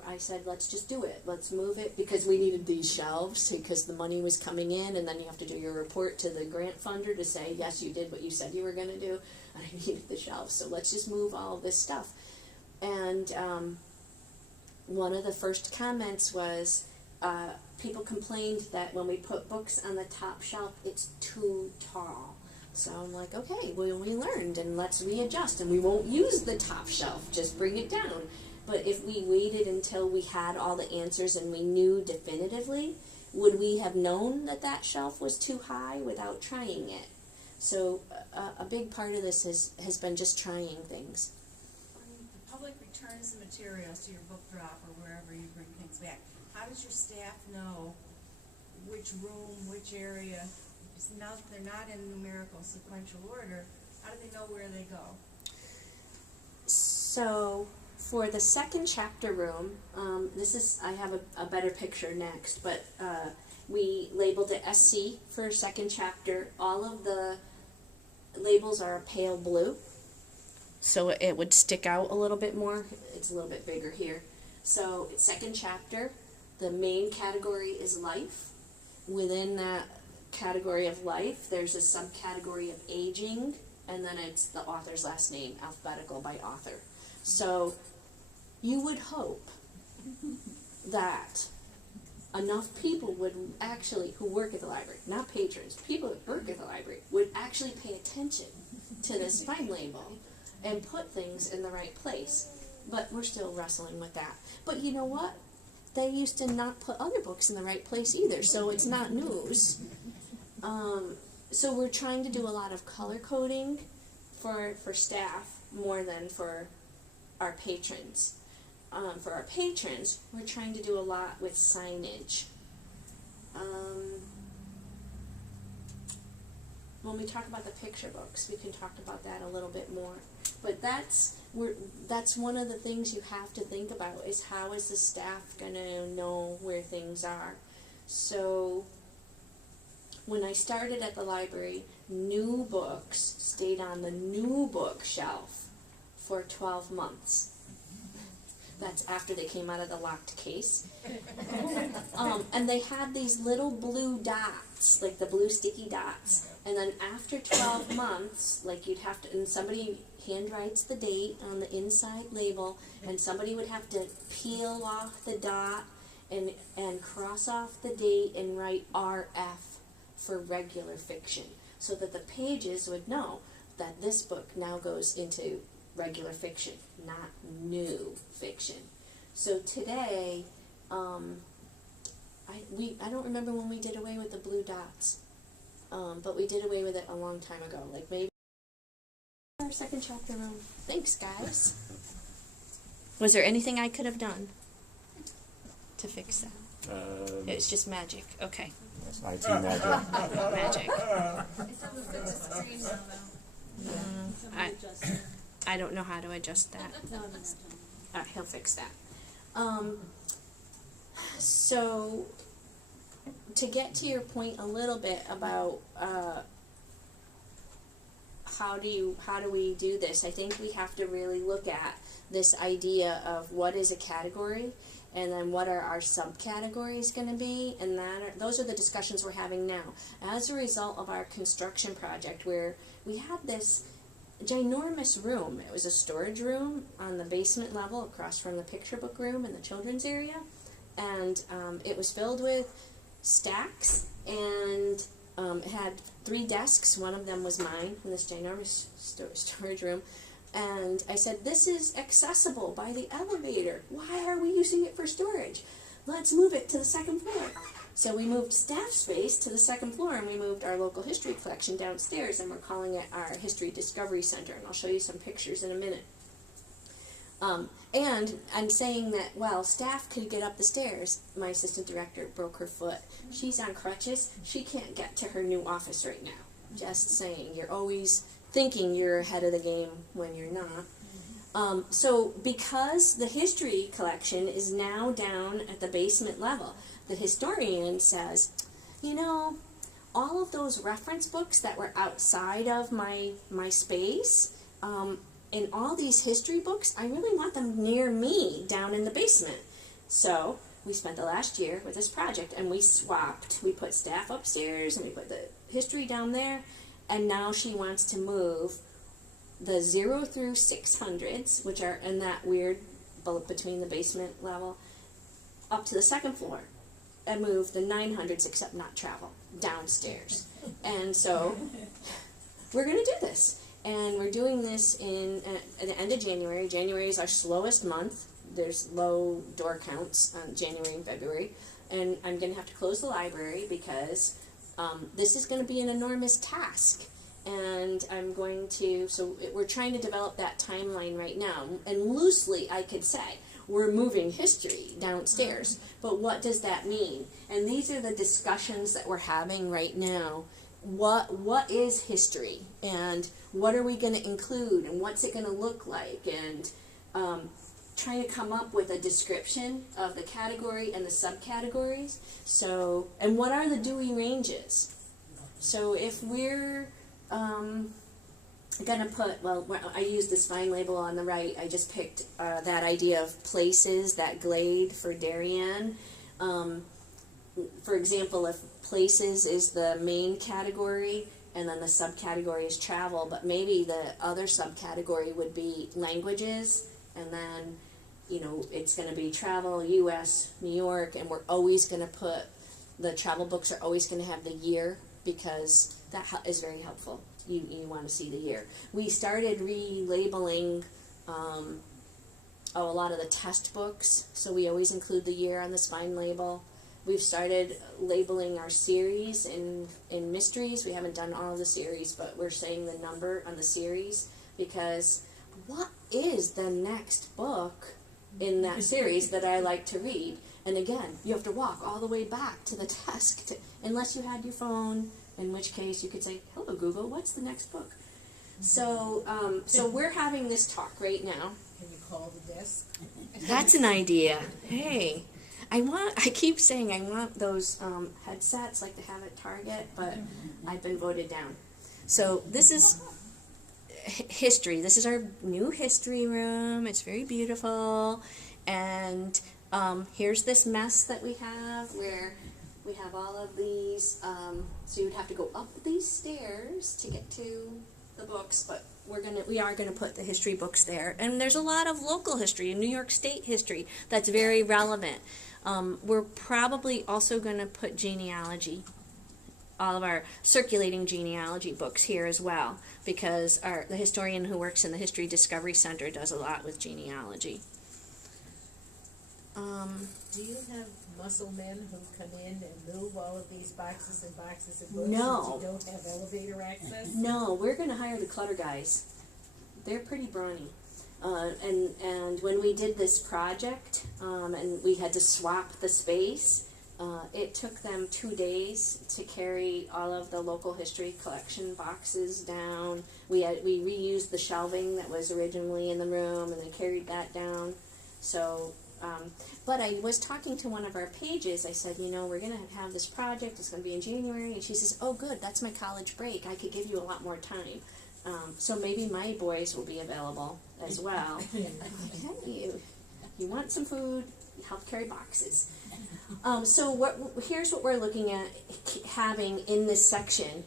I said, let's just do it. Let's move it, because we needed these shelves, because the money was coming in, and then you have to do your report to the grant funder to say, yes, you did what you said you were going to do, and I needed the shelves, so let's just move all of this stuff. And one of the first comments was, people complained that when we put books on the top shelf, it's too tall. So I'm like, okay, well, we learned, and let's readjust, and we won't use the top shelf, just bring it down. But if we waited until we had all the answers and we knew definitively, would we have known that that shelf was too high without trying it? So a big part of this has been just trying things. When the public returns the materials to your book drop or wherever you bring things back, how does your staff know which room, which area? Now that they're not in numerical sequential order, how do they know where they go? So for the second chapter room, I have a better picture next, but we labeled it SC for second chapter. All of the labels are a pale blue, so it would stick out a little bit more. It's a little bit bigger here. So it's second chapter. The main category is life. Within that category of life, there's a subcategory of aging, and then it's the author's last name, alphabetical by author. So you would hope that enough people would actually, who work at the library, not patrons, people who work at the library, would actually pay attention to this spine label and put things in the right place. But we're still wrestling with that. But you know what? They used to not put other books in the right place either, so it's not news. So we're trying to do a lot of color coding for staff more than for our patrons. For our patrons, we're trying to do a lot with signage. When we talk about the picture books, we can talk about that a little bit more. But that's one of the things you have to think about, is how is the staff going to know where things are. So when I started at the library, new books stayed on the new book shelf for 12 months. That's after they came out of the locked case. And they had these little blue dots, like the blue sticky dots. And then after 12 months, like you'd have to, and somebody handwrites the date on the inside label, and somebody would have to peel off the dot and cross off the date and write RF for regular fiction, so that the pages would know that this book now goes into regular fiction, not new fiction. So today, I don't remember when we did away with the blue dots, but we did away with it a long time ago, like maybe our second chapter room. Thanks, guys. Was there anything I could have done to fix that? It was just magic. Okay. IT magic. Magic. It's on the fixed screen now, though. I don't know how to adjust that. He'll fix that. So, to get to your point a little bit about how do we do this, I think we have to really look at this idea of what is a category, and then what are our subcategories going to be, and those are the discussions we're having now. As a result of our construction project, where we had this ginormous room. It was a storage room on the basement level across from the picture book room in the children's area, and it was filled with stacks, and it had 3 desks. One of them was mine in this ginormous storage room. And I said, this is accessible by the elevator. Why are we using it for storage? Let's move it to the second floor. So we moved staff space to the second floor, and we moved our local history collection downstairs, and we're calling it our History Discovery Center, and I'll show you some pictures in a minute. And I'm saying that, well, staff could get up the stairs. My assistant director broke her foot. She's on crutches. She can't get to her new office right now. Just saying, you're always thinking you're ahead of the game when you're not. So because the history collection is now down at the basement level, the historian says, you know, all of those reference books that were outside of my space, and all these history books, I really want them near me down in the basement. So we spent the last year with this project, and we swapped. We put staff upstairs, and we put the history down there, and now she wants to move the 0 through 600s, which are in that weird between the basement level, up to the second floor, and move the 900s, except not travel, downstairs. And so we're going to do this. And we're doing this at the end of January. January is our slowest month. There's low door counts on January and February. And I'm going to have to close the library because this is going to be an enormous task. And I'm going to, so we're trying to develop that timeline right now. And loosely, I could say, we're moving history downstairs. But what does that mean? And these are the discussions that we're having right now. What is history? And what are we going to include? And what's it going to look like? And trying to come up with a description of the category and the subcategories. So, and what are the Dewey ranges? So if we're gonna put, well, I use this fine label on the right. I just picked that idea of places, that glade for Darien. For example, if places is the main category, and then the subcategory is travel, but maybe the other subcategory would be languages, and then, you know, it's going to be travel, U.S., New York, and we're always going to put, the travel books are always going to have the year, because that is very helpful. You want to see the year. We started relabeling a lot of the test books, so we always include the year on the spine label. We've started labeling our series in mysteries. We haven't done all of the series, but we're saying the number on the series, because what is the next book in that series that I like to read? And again, you have to walk all the way back to the desk, unless you had your phone, in which case you could say, hello Google, what's the next book? So, so we're having this talk right now. Can you call the desk? That's an idea. Hey, I keep saying I want those headsets like they have at Target, but I've been voted down. So this is history. This is our new history room. It's very beautiful. And here's this mess that we have where we have all of these, so you'd have to go up these stairs to get to the books, but we are gonna put the history books there. And there's a lot of local history and New York State history that's very relevant. We're probably also gonna put genealogy, all of our circulating genealogy books here as well, because the historian who works in the History Discovery Center does a lot with genealogy. Do you have muscle men who come in and move all of these boxes and boxes of books? No. Since you don't have elevator access? No, we're going to hire the clutter guys. They're pretty brawny. And when we did this project, and we had to swap the space, it took them 2 days to carry all of the local history collection boxes down. We reused the shelving that was originally in the room, and they carried that down. So, but I was talking to one of our pages. I said, you know, we're going to have this project. It's going to be in January. And she says, oh, good. That's my college break. I could give you a lot more time. So maybe my boys will be available as well. Okay, you want some food, help carry boxes. So here's what we're looking at having in this section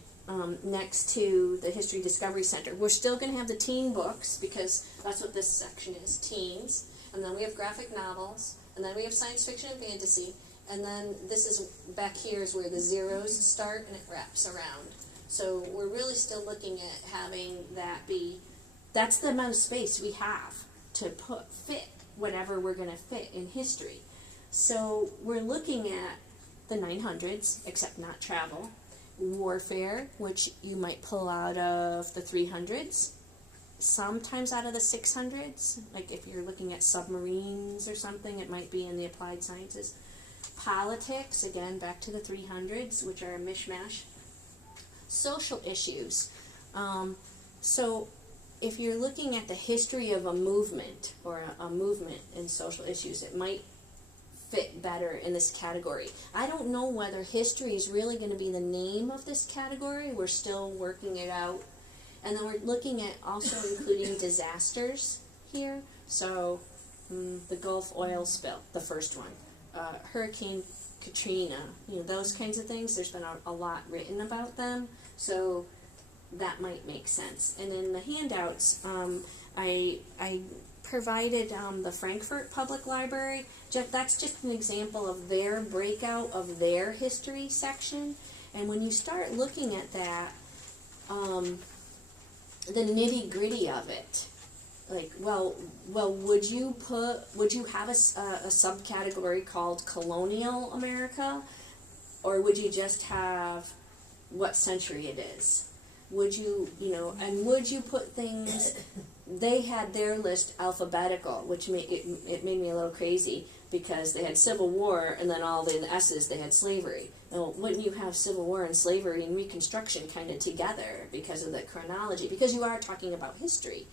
next to the History Discovery Center. We're still going to have the teen books, because that's what this section is, teens. And then we have graphic novels, and then we have science fiction and fantasy, and then this is back here is where the zeros start and it wraps around. So we're really still looking at having that be, that's the amount of space we have to fit whatever we're going to fit in history. So we're looking at the 900s, except not travel, warfare, which you might pull out of the 300s, sometimes out of the 600s, like if you're looking at submarines or something, it might be in the applied sciences. Politics, again, back to the 300s, which are a mishmash. Social issues. So if you're looking at the history of a movement or a movement in social issues, it might fit better in this category. I don't know whether history is really going to be the name of this category. We're still working it out. And then we're looking at also including disasters here. So the Gulf oil spill, the first one. Hurricane Katrina, you know, those kinds of things. There's been a lot written about them. So that might make sense. And in the handouts, I provided the Frankfurt Public Library. That's just an example of their breakout of their history section. And when you start looking at that, the nitty gritty of it. Like, well, would you have a subcategory called colonial America, or would you just have what century it is? Would you, and would you put things, they had their list alphabetical, which it made me a little crazy, because they had Civil War, and then all the S's, they had slavery. Well, wouldn't you have Civil War and slavery and Reconstruction kind of together because of the chronology? Because you are talking about history.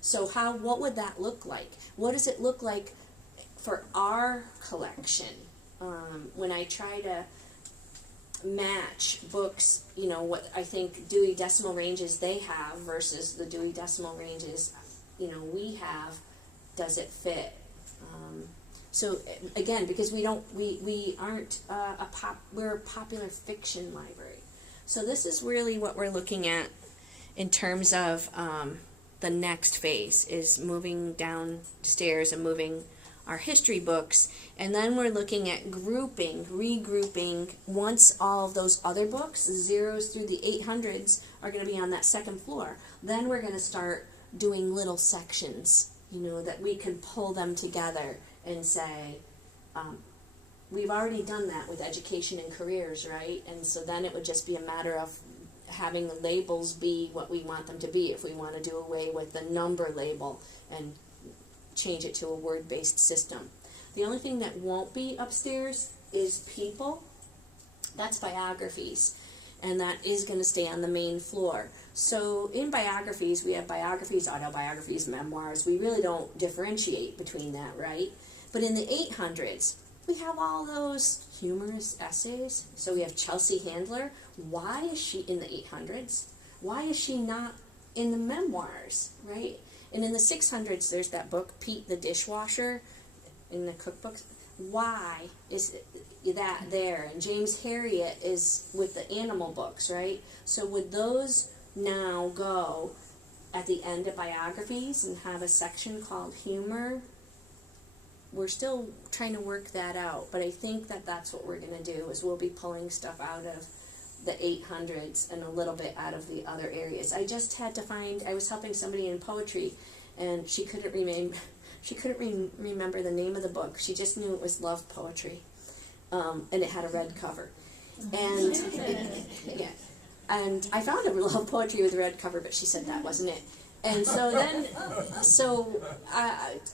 So what would that look like? What does it look like for our collection? When I try to match books, what I think Dewey Decimal ranges they have versus the Dewey Decimal ranges, we have, does it fit? So again, because we aren't we're a popular fiction library. So this is really what we're looking at in terms of the next phase, is moving downstairs and moving our history books, and then we're looking at regrouping once all of those other books, the zeros through the 800s, are going to be on that second floor. Then we're going to start doing little sections, that we can pull them together and say, we've already done that with education and careers, right? And so then it would just be a matter of having the labels be what we want them to be, if we want to do away with the number label and change it to a word-based system. The only thing that won't be upstairs is people. That's biographies, and that is going to stay on the main floor. So in biographies, we have biographies, autobiographies, memoirs. We really don't differentiate between that, right? But in the 800s, we have all those humorous essays. So we have Chelsea Handler. Why is she in the 800s? Why is she not in the memoirs, right? And in the 600s, there's that book, Pete the Dishwasher, in the cookbooks. Why is that there? And James Herriot is with the animal books, right? So would those now go at the end of biographies and have a section called humor? We're still trying to work that out, but I think that that's what we're going to do, is we'll be pulling stuff out of the 800s and a little bit out of the other areas. I just had to I was helping somebody in poetry, and she couldn't remember the name of the book. She just knew it was love poetry, and it had a red cover. And yeah, and I found a love poetry with a red cover, but she said that wasn't it. And so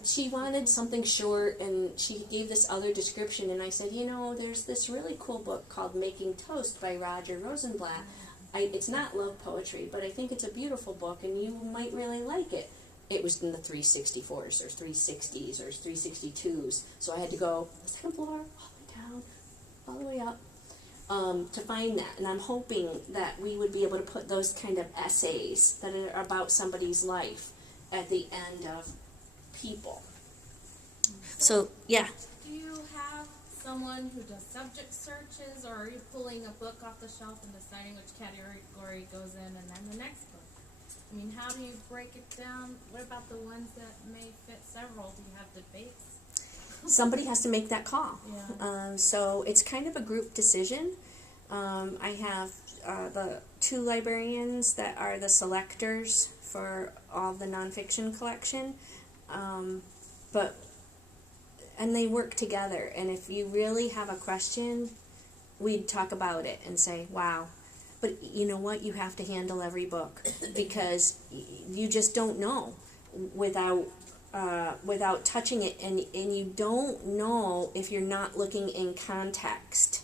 she wanted something short, and she gave this other description, and I said, there's this really cool book called Making Toast by Roger Rosenblatt. It's not love poetry, but I think it's a beautiful book, and you might really like it. It was in the 364s, or 360s, or 362s, so I had to go second floor, all the way down, all the way up, to find that. And I'm hoping that we would be able to put those kind of essays that are about somebody's life at the end of people. So, yeah. Do you have someone who does subject searches, or are you pulling a book off the shelf and deciding which category goes in and then the next book? I mean, how do you break it down? What about the ones that may fit several? Do you have debates? Somebody has to make that call. Yeah. So it's kind of a group decision. I have the two librarians that are the selectors for all the nonfiction collection, and they work together. And if you really have a question, we'd talk about it and say, wow. But you know what? You have to handle every book, because you just don't know without touching it, and you don't know if you're not looking in context.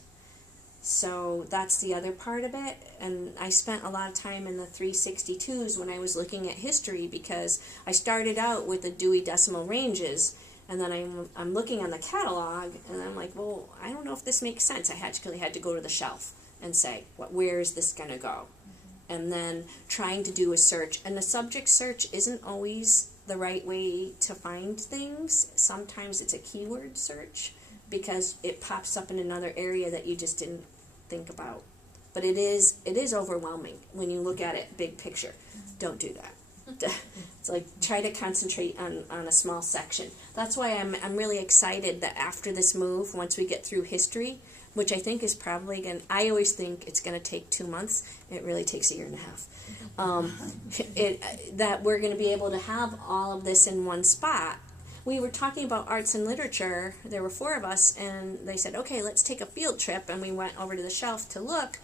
So that's the other part of it. And I spent a lot of time in the 362s when I was looking at history, because I started out with the Dewey Decimal ranges, and then I'm looking on the catalog, and I'm like, well, I don't know if this makes sense. I actually had to go to the shelf and say, where is this going to go? Mm-hmm. And then trying to do a search. And the subject search isn't always the right way to find things. Sometimes it's a keyword search, because it pops up in another area that you just didn't think about. But it is overwhelming when you look at it big picture. Don't do that. It's like, try to concentrate on a small section. That's why I'm really excited that after this move, once we get through history, which I think is probably I always think it's gonna take 2 months. It really takes a year and a half. That we're gonna be able to have all of this in one spot. We were talking about arts and literature. There were 4 of us, and they said, okay, let's take a field trip, and we went over to the shelf to look.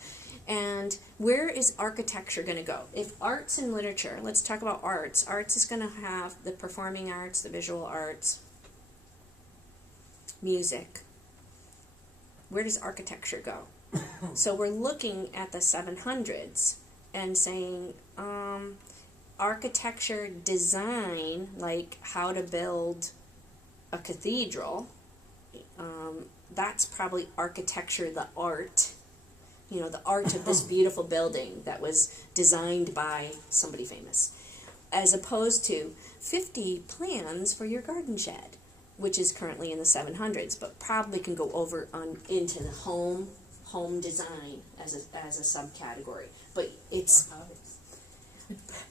And where is architecture going to go? If arts and literature, let's talk about arts. Arts is going to have the performing arts, the visual arts, music. Where does architecture go? So we're looking at the 700s and saying architecture design, like how to build a cathedral, that's probably architecture, the art. You know, the art of this beautiful building that was designed by somebody famous, as opposed to 50 plans for your garden shed, which is currently in the 700s, but probably can go over into the home design as a subcategory. But it's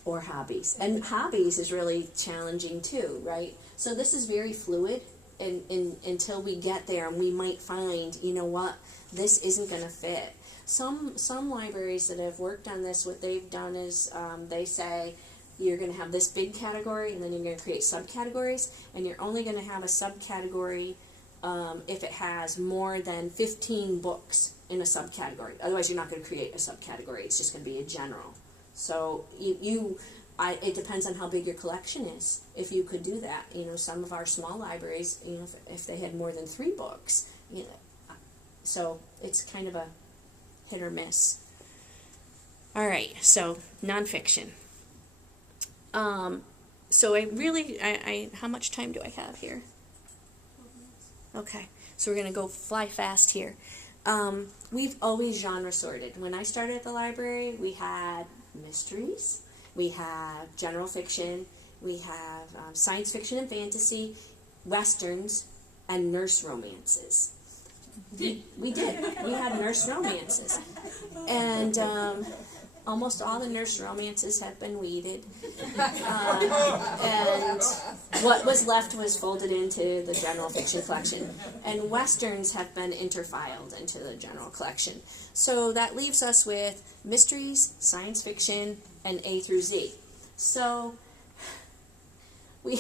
or hobbies, and hobbies is really challenging too, right? So this is very fluid, and until we get there, and we might find, you know what, this isn't going to fit. Some libraries that have worked on this, what they've done is they say you're going to have this big category, and then you're going to create subcategories, and you're only going to have a subcategory if it has more than 15 books in a subcategory. Otherwise, you're not going to create a subcategory. It's just going to be a general. So it depends on how big your collection is. If you could do that, you know, some of our small libraries, you know, if they had more than 3 books, you know, so it's kind of a hit or miss. All right, so nonfiction. So I how much time do I have here? Okay, so we're gonna go fly fast here. We've always genre sorted. When I started at the library, we had mysteries, we have general fiction, we have science fiction and fantasy, westerns, and nurse romances. We did. We had nurse romances. And almost all the nurse romances have been weeded. And what was left was folded into the general fiction collection. And westerns have been interfiled into the general collection. So that leaves us with mysteries, science fiction, and A through Z. So we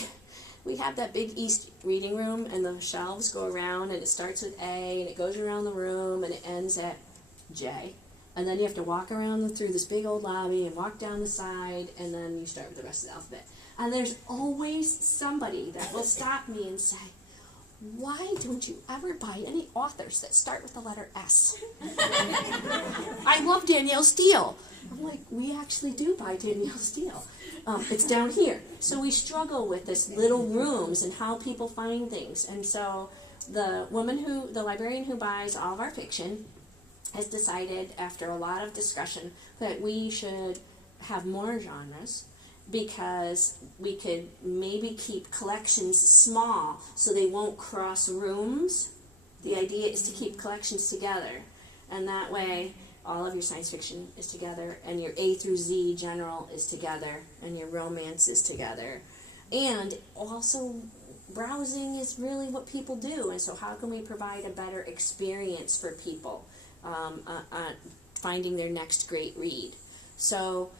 have that big East reading room, and the shelves go around, and it starts with A, and it goes around the room, and it ends at J. And then you have to walk around through this big old lobby and walk down the side, and then you start with the rest of the alphabet. And there's always somebody that will stop me and say, why don't you ever buy any authors that start with the letter S? I love Danielle Steele. I'm like, we actually do buy Danielle Steele. It's down here. So we struggle with this little rooms and how people find things. And so the librarian who buys all of our fiction has decided, after a lot of discussion, that we should have more genres, because we could maybe keep collections small so they won't cross rooms. The idea is to keep collections together, and that way all of your science fiction is together, and your A through Z general is together, and your romance is together. And also, browsing is really what people do, and so how can we provide a better experience for people finding their next great read? So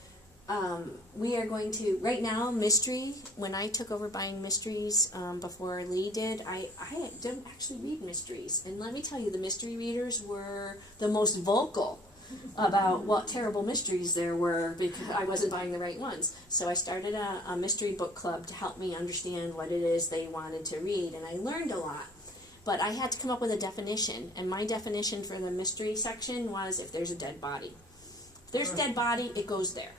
we are going to, right now, mystery, when I took over buying mysteries before Lee did, I don't actually read mysteries. And let me tell you, the mystery readers were the most vocal about what terrible mysteries there were, because I wasn't buying the right ones. So I started a mystery book club to help me understand what it is they wanted to read, and I learned a lot. But I had to come up with a definition, and my definition for the mystery section was if there's a dead body. If there's a dead body, it goes there.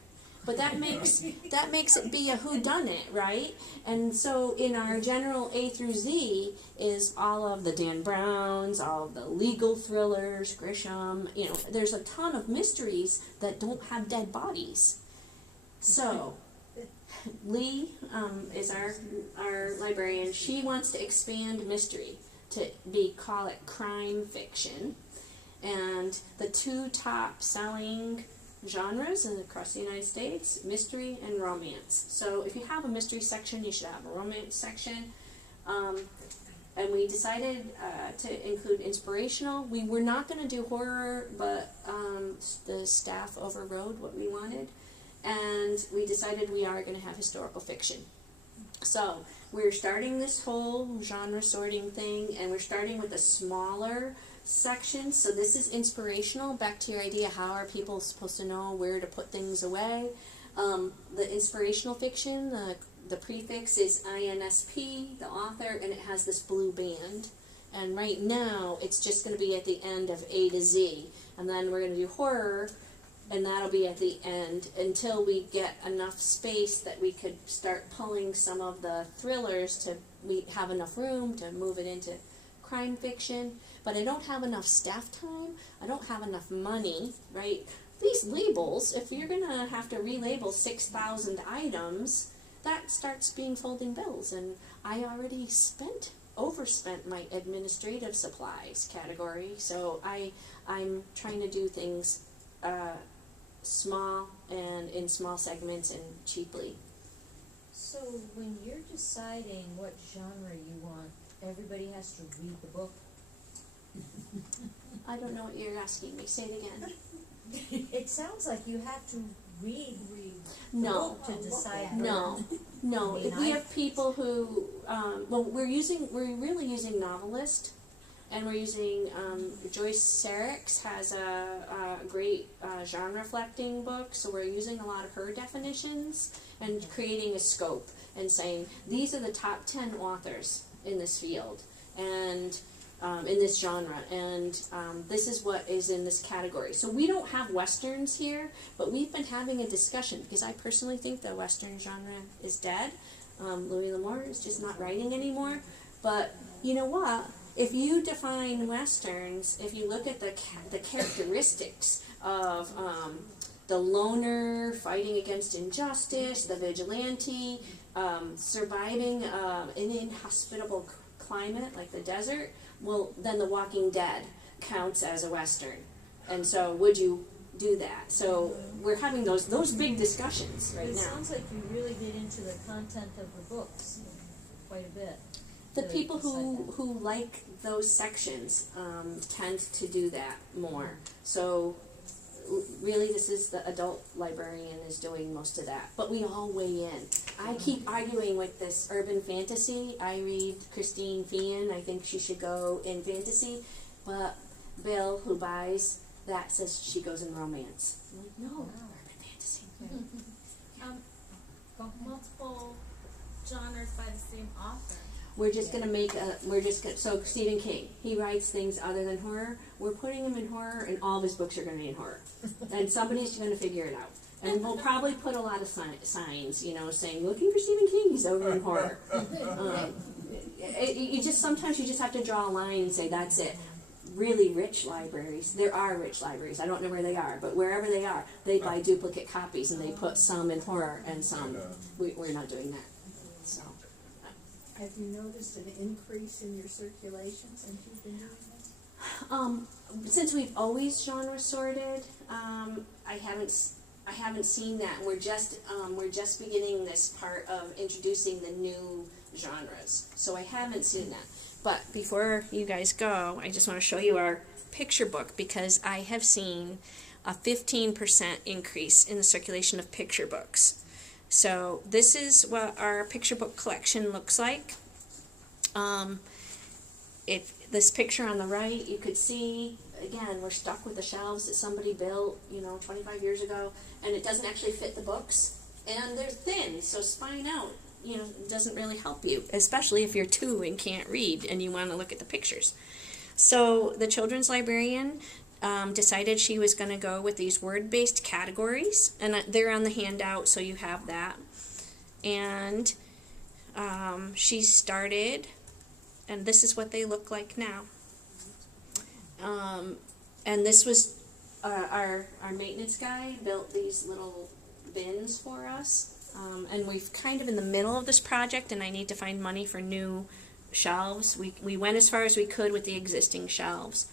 But that makes it be a whodunit, right? And so in our general A through Z is all of the Dan Browns, all of the legal thrillers, Grisham. You know, there's a ton of mysteries that don't have dead bodies. So Lee is our librarian. She wants to expand mystery to call it crime fiction, and the 2 top selling genres across the United States, mystery and romance. So if you have a mystery section, you should have a romance section. and we decided to include inspirational. We were not going to do horror, but the staff overrode what we wanted, and we decided we are going to have historical fiction. So we're starting this whole genre sorting thing, and we're starting with a smaller section. So this is inspirational. Back to your idea, how are people supposed to know where to put things away? The inspirational fiction, the prefix is INSP, the author, and it has this blue band. And right now, it's just going to be at the end of A to Z. And then we're going to do horror, and that'll be at the end until we get enough space that we could start pulling some of the thrillers to, we have enough room to move it into crime fiction. But I don't have enough staff time, I don't have enough money, right? These labels, if you're going to have to relabel 6,000 items, that starts being folding bills, and I already overspent my administrative supplies category, so I'm trying to do things small and in small segments and cheaply. So when you're deciding what genre you want, everybody has to read the book? I don't know what you're asking me. Say it again. It sounds like you have to read the No. book to decide. No. I mean, We have people who, we're really using novelist, and we're using, Joyce Sarix has a great genre reflecting book, so we're using a lot of her definitions and creating a scope and saying, these are the top 10 authors in this field, and in this genre, and this is what is in this category. So we don't have Westerns here, but we've been having a discussion, because I personally think the Western genre is dead. Louis L'Amour is just not writing anymore, but you know what? If you define Westerns, if you look at the characteristics of the loner fighting against injustice, the vigilante, surviving an inhospitable climate like the desert, well, then The Walking Dead counts as a Western. And so would you do that? So we're having those big discussions right It now. sounds like you really get into the content of the books quite a bit. The people who like those sections tend to do that more. So really, this is the adult librarian is doing most of that. But we all weigh in. I keep arguing with this urban fantasy. I read Christine Feehan. I think she should go in fantasy. But Bill, who buys that, says she goes in romance. I'm like, no, urban fantasy. Multiple genres by the same author. We're just gonna make so Stephen King, he writes things other than horror. We're putting him in horror, and all of his books are gonna be in horror. And somebody's gonna figure it out. And we'll probably put a lot of signs, saying, looking for Stephen King, he's over in horror. Sometimes you just have to draw a line and say, that's it. Really rich libraries, there are rich libraries, I don't know where they are, but wherever they are, they buy duplicate copies and they put some in horror and some, we're not doing that. So. Have you noticed an increase in your circulation since you've been doing this? Since we've always genre sorted, I haven't seen that. We're just beginning this part of introducing the new genres, so I haven't seen that. But before you guys go, I just want to show you our picture book, because I have seen a 15% increase in the circulation of picture books. So this is what our picture book collection looks like. If this picture on the right, you could see, again, we're stuck with the shelves that somebody built, 25 years ago, and it doesn't actually fit the books, and they're thin, so spine out, doesn't really help you, especially if you're 2 and can't read and you want to look at the pictures. So the children's librarian decided she was going to go with these word-based categories, and they're on the handout, so you have that. And she started, and this is what they look like now. And this was our maintenance guy built these little bins for us, and we've kind of in the middle of this project, and I need to find money for new shelves. We went as far as we could with the existing shelves.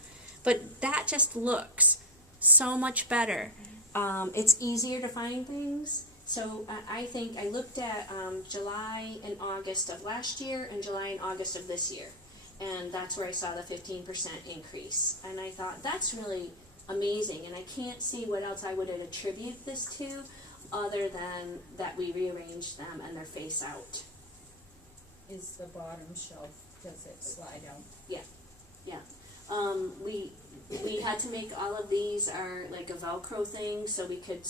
But that just looks so much better. It's easier to find things. So I think I looked at July and August of last year and July and August of this year. and that's where I saw the 15% increase. And I thought, that's really amazing, and I can't see what else I would attribute this to other than that we rearranged them and they're face out. Is the bottom shelf, does it slide out? Yeah. We had to make all of these are like a Velcro thing so we could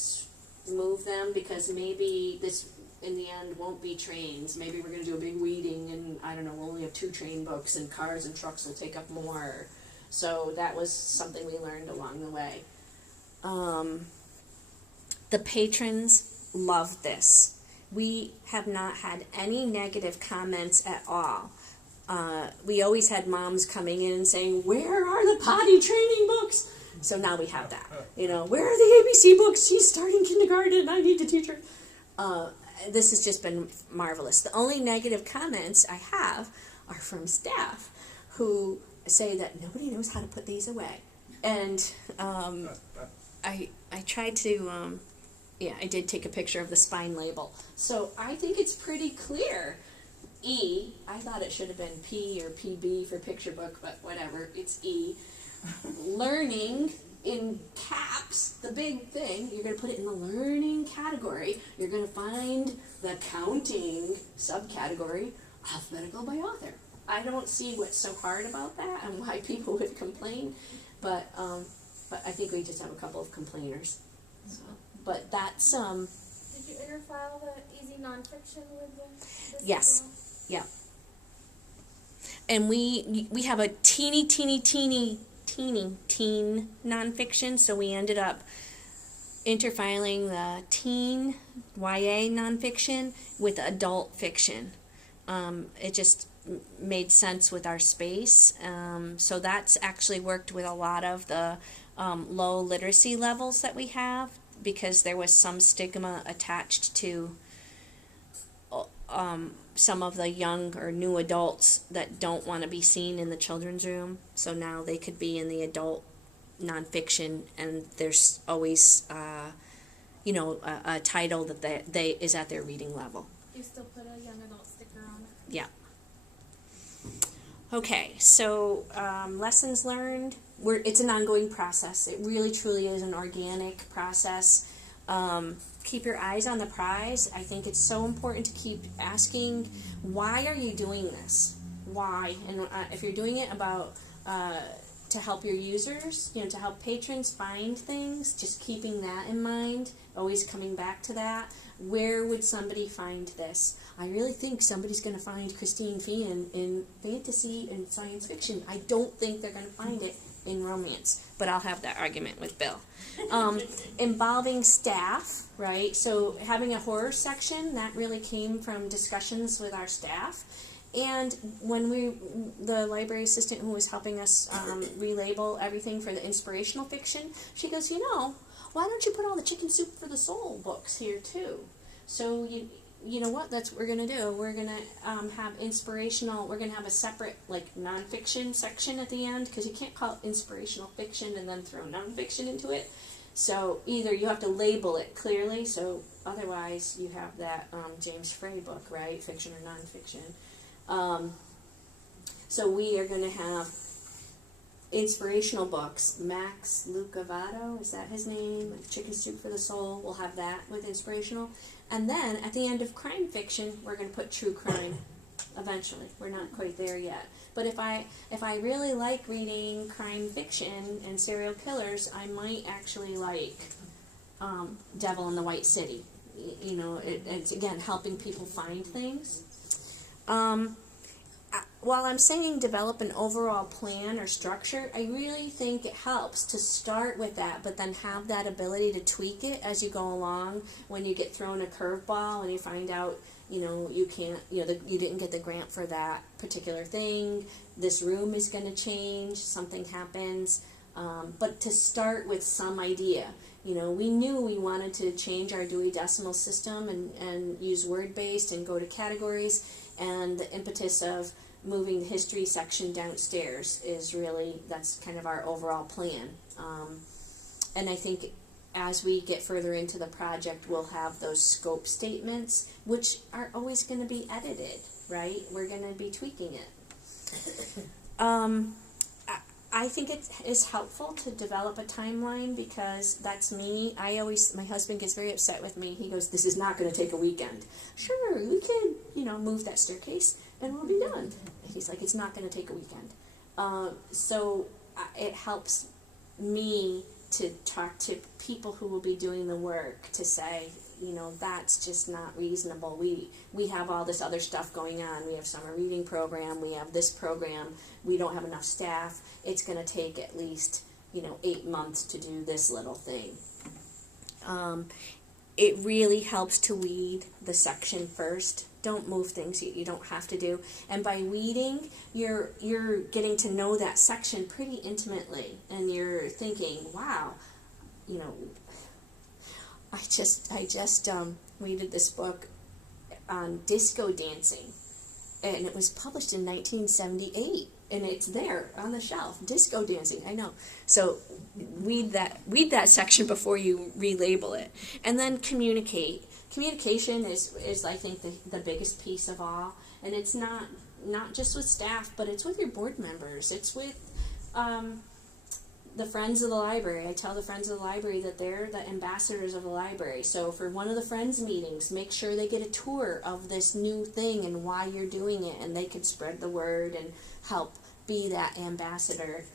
move them, because maybe this in the end won't be trains. Maybe we're going to do a big weeding and I don't know, we'll only have 2 train books and cars and trucks will take up more. So that was something we learned along the way. The patrons loved this. We have not had any negative comments at all. We always had moms coming in and saying, where are the potty training books? So now we have that. You know, where are the ABC books? She's starting kindergarten. I need to teach her. This has just been marvelous. The only negative comments I have are from staff who say that nobody knows how to put these away. And I tried to, I did take a picture of the spine label. So I think it's pretty clear. E, I thought it should have been P or PB for picture book, but whatever, it's E. Learning in caps, the big thing, you're going to put it in the learning category. You're going to find the counting subcategory, alphabetical by author. I don't see what's so hard about that and why people would complain, but I think we just have a couple of complainers. So, but that's Did you interfile the easy nonfiction with this? Yes. Yeah. And we have a teeny teen nonfiction, so we ended up interfiling the teen YA nonfiction with adult fiction. It just made sense with our space. So that's actually worked with a lot of the low literacy levels that we have, because there was some stigma attached to some of the young or new adults that don't want to be seen in the children's room. So now they could be in the adult nonfiction, and there's always, a title that they is at their reading level. You still put a young adult sticker on it? Yeah. Okay, so lessons learned. It's an ongoing process. It really, truly is an organic process. Keep your eyes on the prize. I think it's so important to keep asking, why are you doing this? Why? And if you're doing it to help your users, to help patrons find things, just keeping that in mind, always coming back to that. Where would somebody find this? I really think somebody's going to find Christine Feehan in fantasy and science fiction. I don't think they're going to find it in romance, but I'll have that argument with Bill. Involving staff, right? So having a horror section, that really came from discussions with our staff. And when the library assistant who was helping us relabel everything for the inspirational fiction, she goes, why don't you put all the Chicken Soup for the Soul books here too? So you know what? That's what we're gonna do. We're gonna have inspirational. We're gonna have a separate nonfiction section at the end, because you can't call it inspirational fiction and then throw nonfiction into it. So either you have to label it clearly, so otherwise you have that James Frey book, right? Fiction or nonfiction. So we are going to have inspirational books. Max Lucavato, is that his name? Chicken Soup for the Soul. We'll have that with inspirational. And then at the end of crime fiction, we're going to put true crime. Eventually, we're not quite there yet. But if I really like reading crime fiction and serial killers, I might actually like Devil in the White City. It's again helping people find things. While I'm saying develop an overall plan or structure, I really think it helps to start with that, but then have that ability to tweak it as you go along. When you get thrown a curveball and you find out, you can't, you didn't get the grant for that particular thing, this room is going to change, something happens, but to start with some idea. We knew we wanted to change our Dewey Decimal system and use word-based and go to categories, and the impetus of moving the history section downstairs is really, that's kind of our overall plan. And I think as we get further into the project, we'll have those scope statements, which are always going to be edited, right? We're going to be tweaking it. I think it is helpful to develop a timeline because that's me. My husband gets very upset with me. He goes, "This is not going to take a weekend." Sure, we can, move that staircase and we'll be done. He's like, "It's not going to take a weekend." So it helps me to talk to people who will be doing the work to say, that's just not reasonable. We have all this other stuff going on. We have summer reading program. We have this program. We don't have enough staff. It's going to take at least, 8 months to do this little thing. It really helps to weed the section first. Don't move things you don't have to do. And by weeding, you're getting to know that section pretty intimately. And you're thinking, wow, I just weeded this book on disco dancing, and it was published in 1978, and it's there on the shelf. Disco dancing, I know. So weed that section before you relabel it, and then communicate. Communication is I think the biggest piece of all, and it's not just with staff, but it's with your board members. It's with the Friends of the Library. I tell the Friends of the Library that they're the ambassadors of the library. So for one of the Friends meetings, make sure they get a tour of this new thing and why you're doing it, and they can spread the word and help be that ambassador.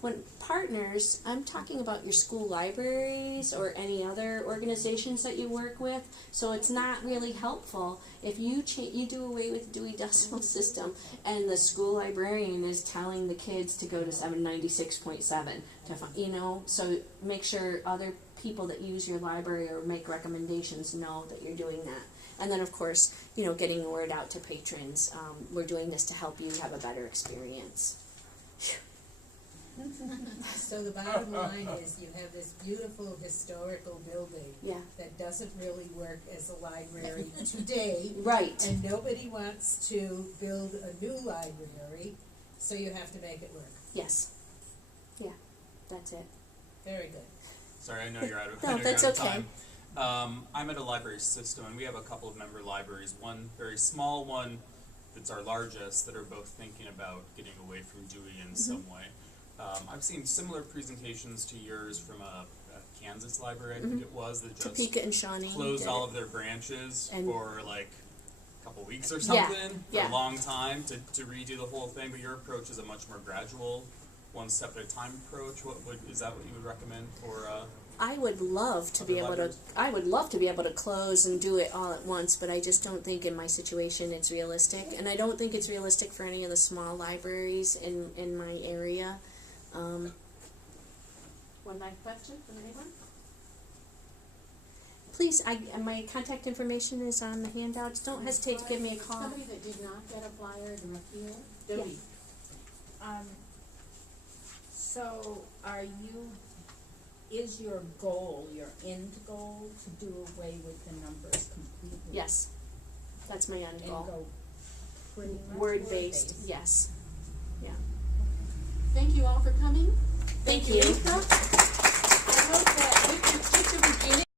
When partners, I'm talking about your school libraries or any other organizations that you work with. So it's not really helpful if you do away with the Dewey Decimal System and the school librarian is telling the kids to go to 796.7. So make sure other people that use your library or make recommendations know that you're doing that. And then, of course, getting the word out to patrons. We're doing this to help you have a better experience. So the bottom line is you have this beautiful historical building that doesn't really work as a library today. Right. And nobody wants to build a new library, so you have to make it work. Yes. Yeah, that's it. Very good. Sorry, I know you're out of, No, that's out of okay. time. I'm at a library system, and we have a couple of member libraries. One very small one that's our largest that are both thinking about getting away from Dewey in some way. I've seen similar presentations to yours from a Kansas library, I think it was, that just Topeka and Shawnee closed did all it. of their branches And- for like a couple weeks or something, for yeah. a long time to redo the whole thing. But your approach is a much more gradual, one step at a time approach. Is that what you would recommend for? I would love to be able to. I would love to be able to close and do it all at once, but I just don't think in my situation it's realistic, and I don't think it's realistic for any of the small libraries in my area. One last question from anyone? Please, my contact information is on the handouts. Don't hesitate to give me a call. Somebody that did not get a flyer to appeal? Dewey. So is your goal, your end goal, to do away with the numbers completely? Yes, that's my end And goal. go pretty much Word-based, yes. Yeah. Thank you all for coming. Thank you. Lisa.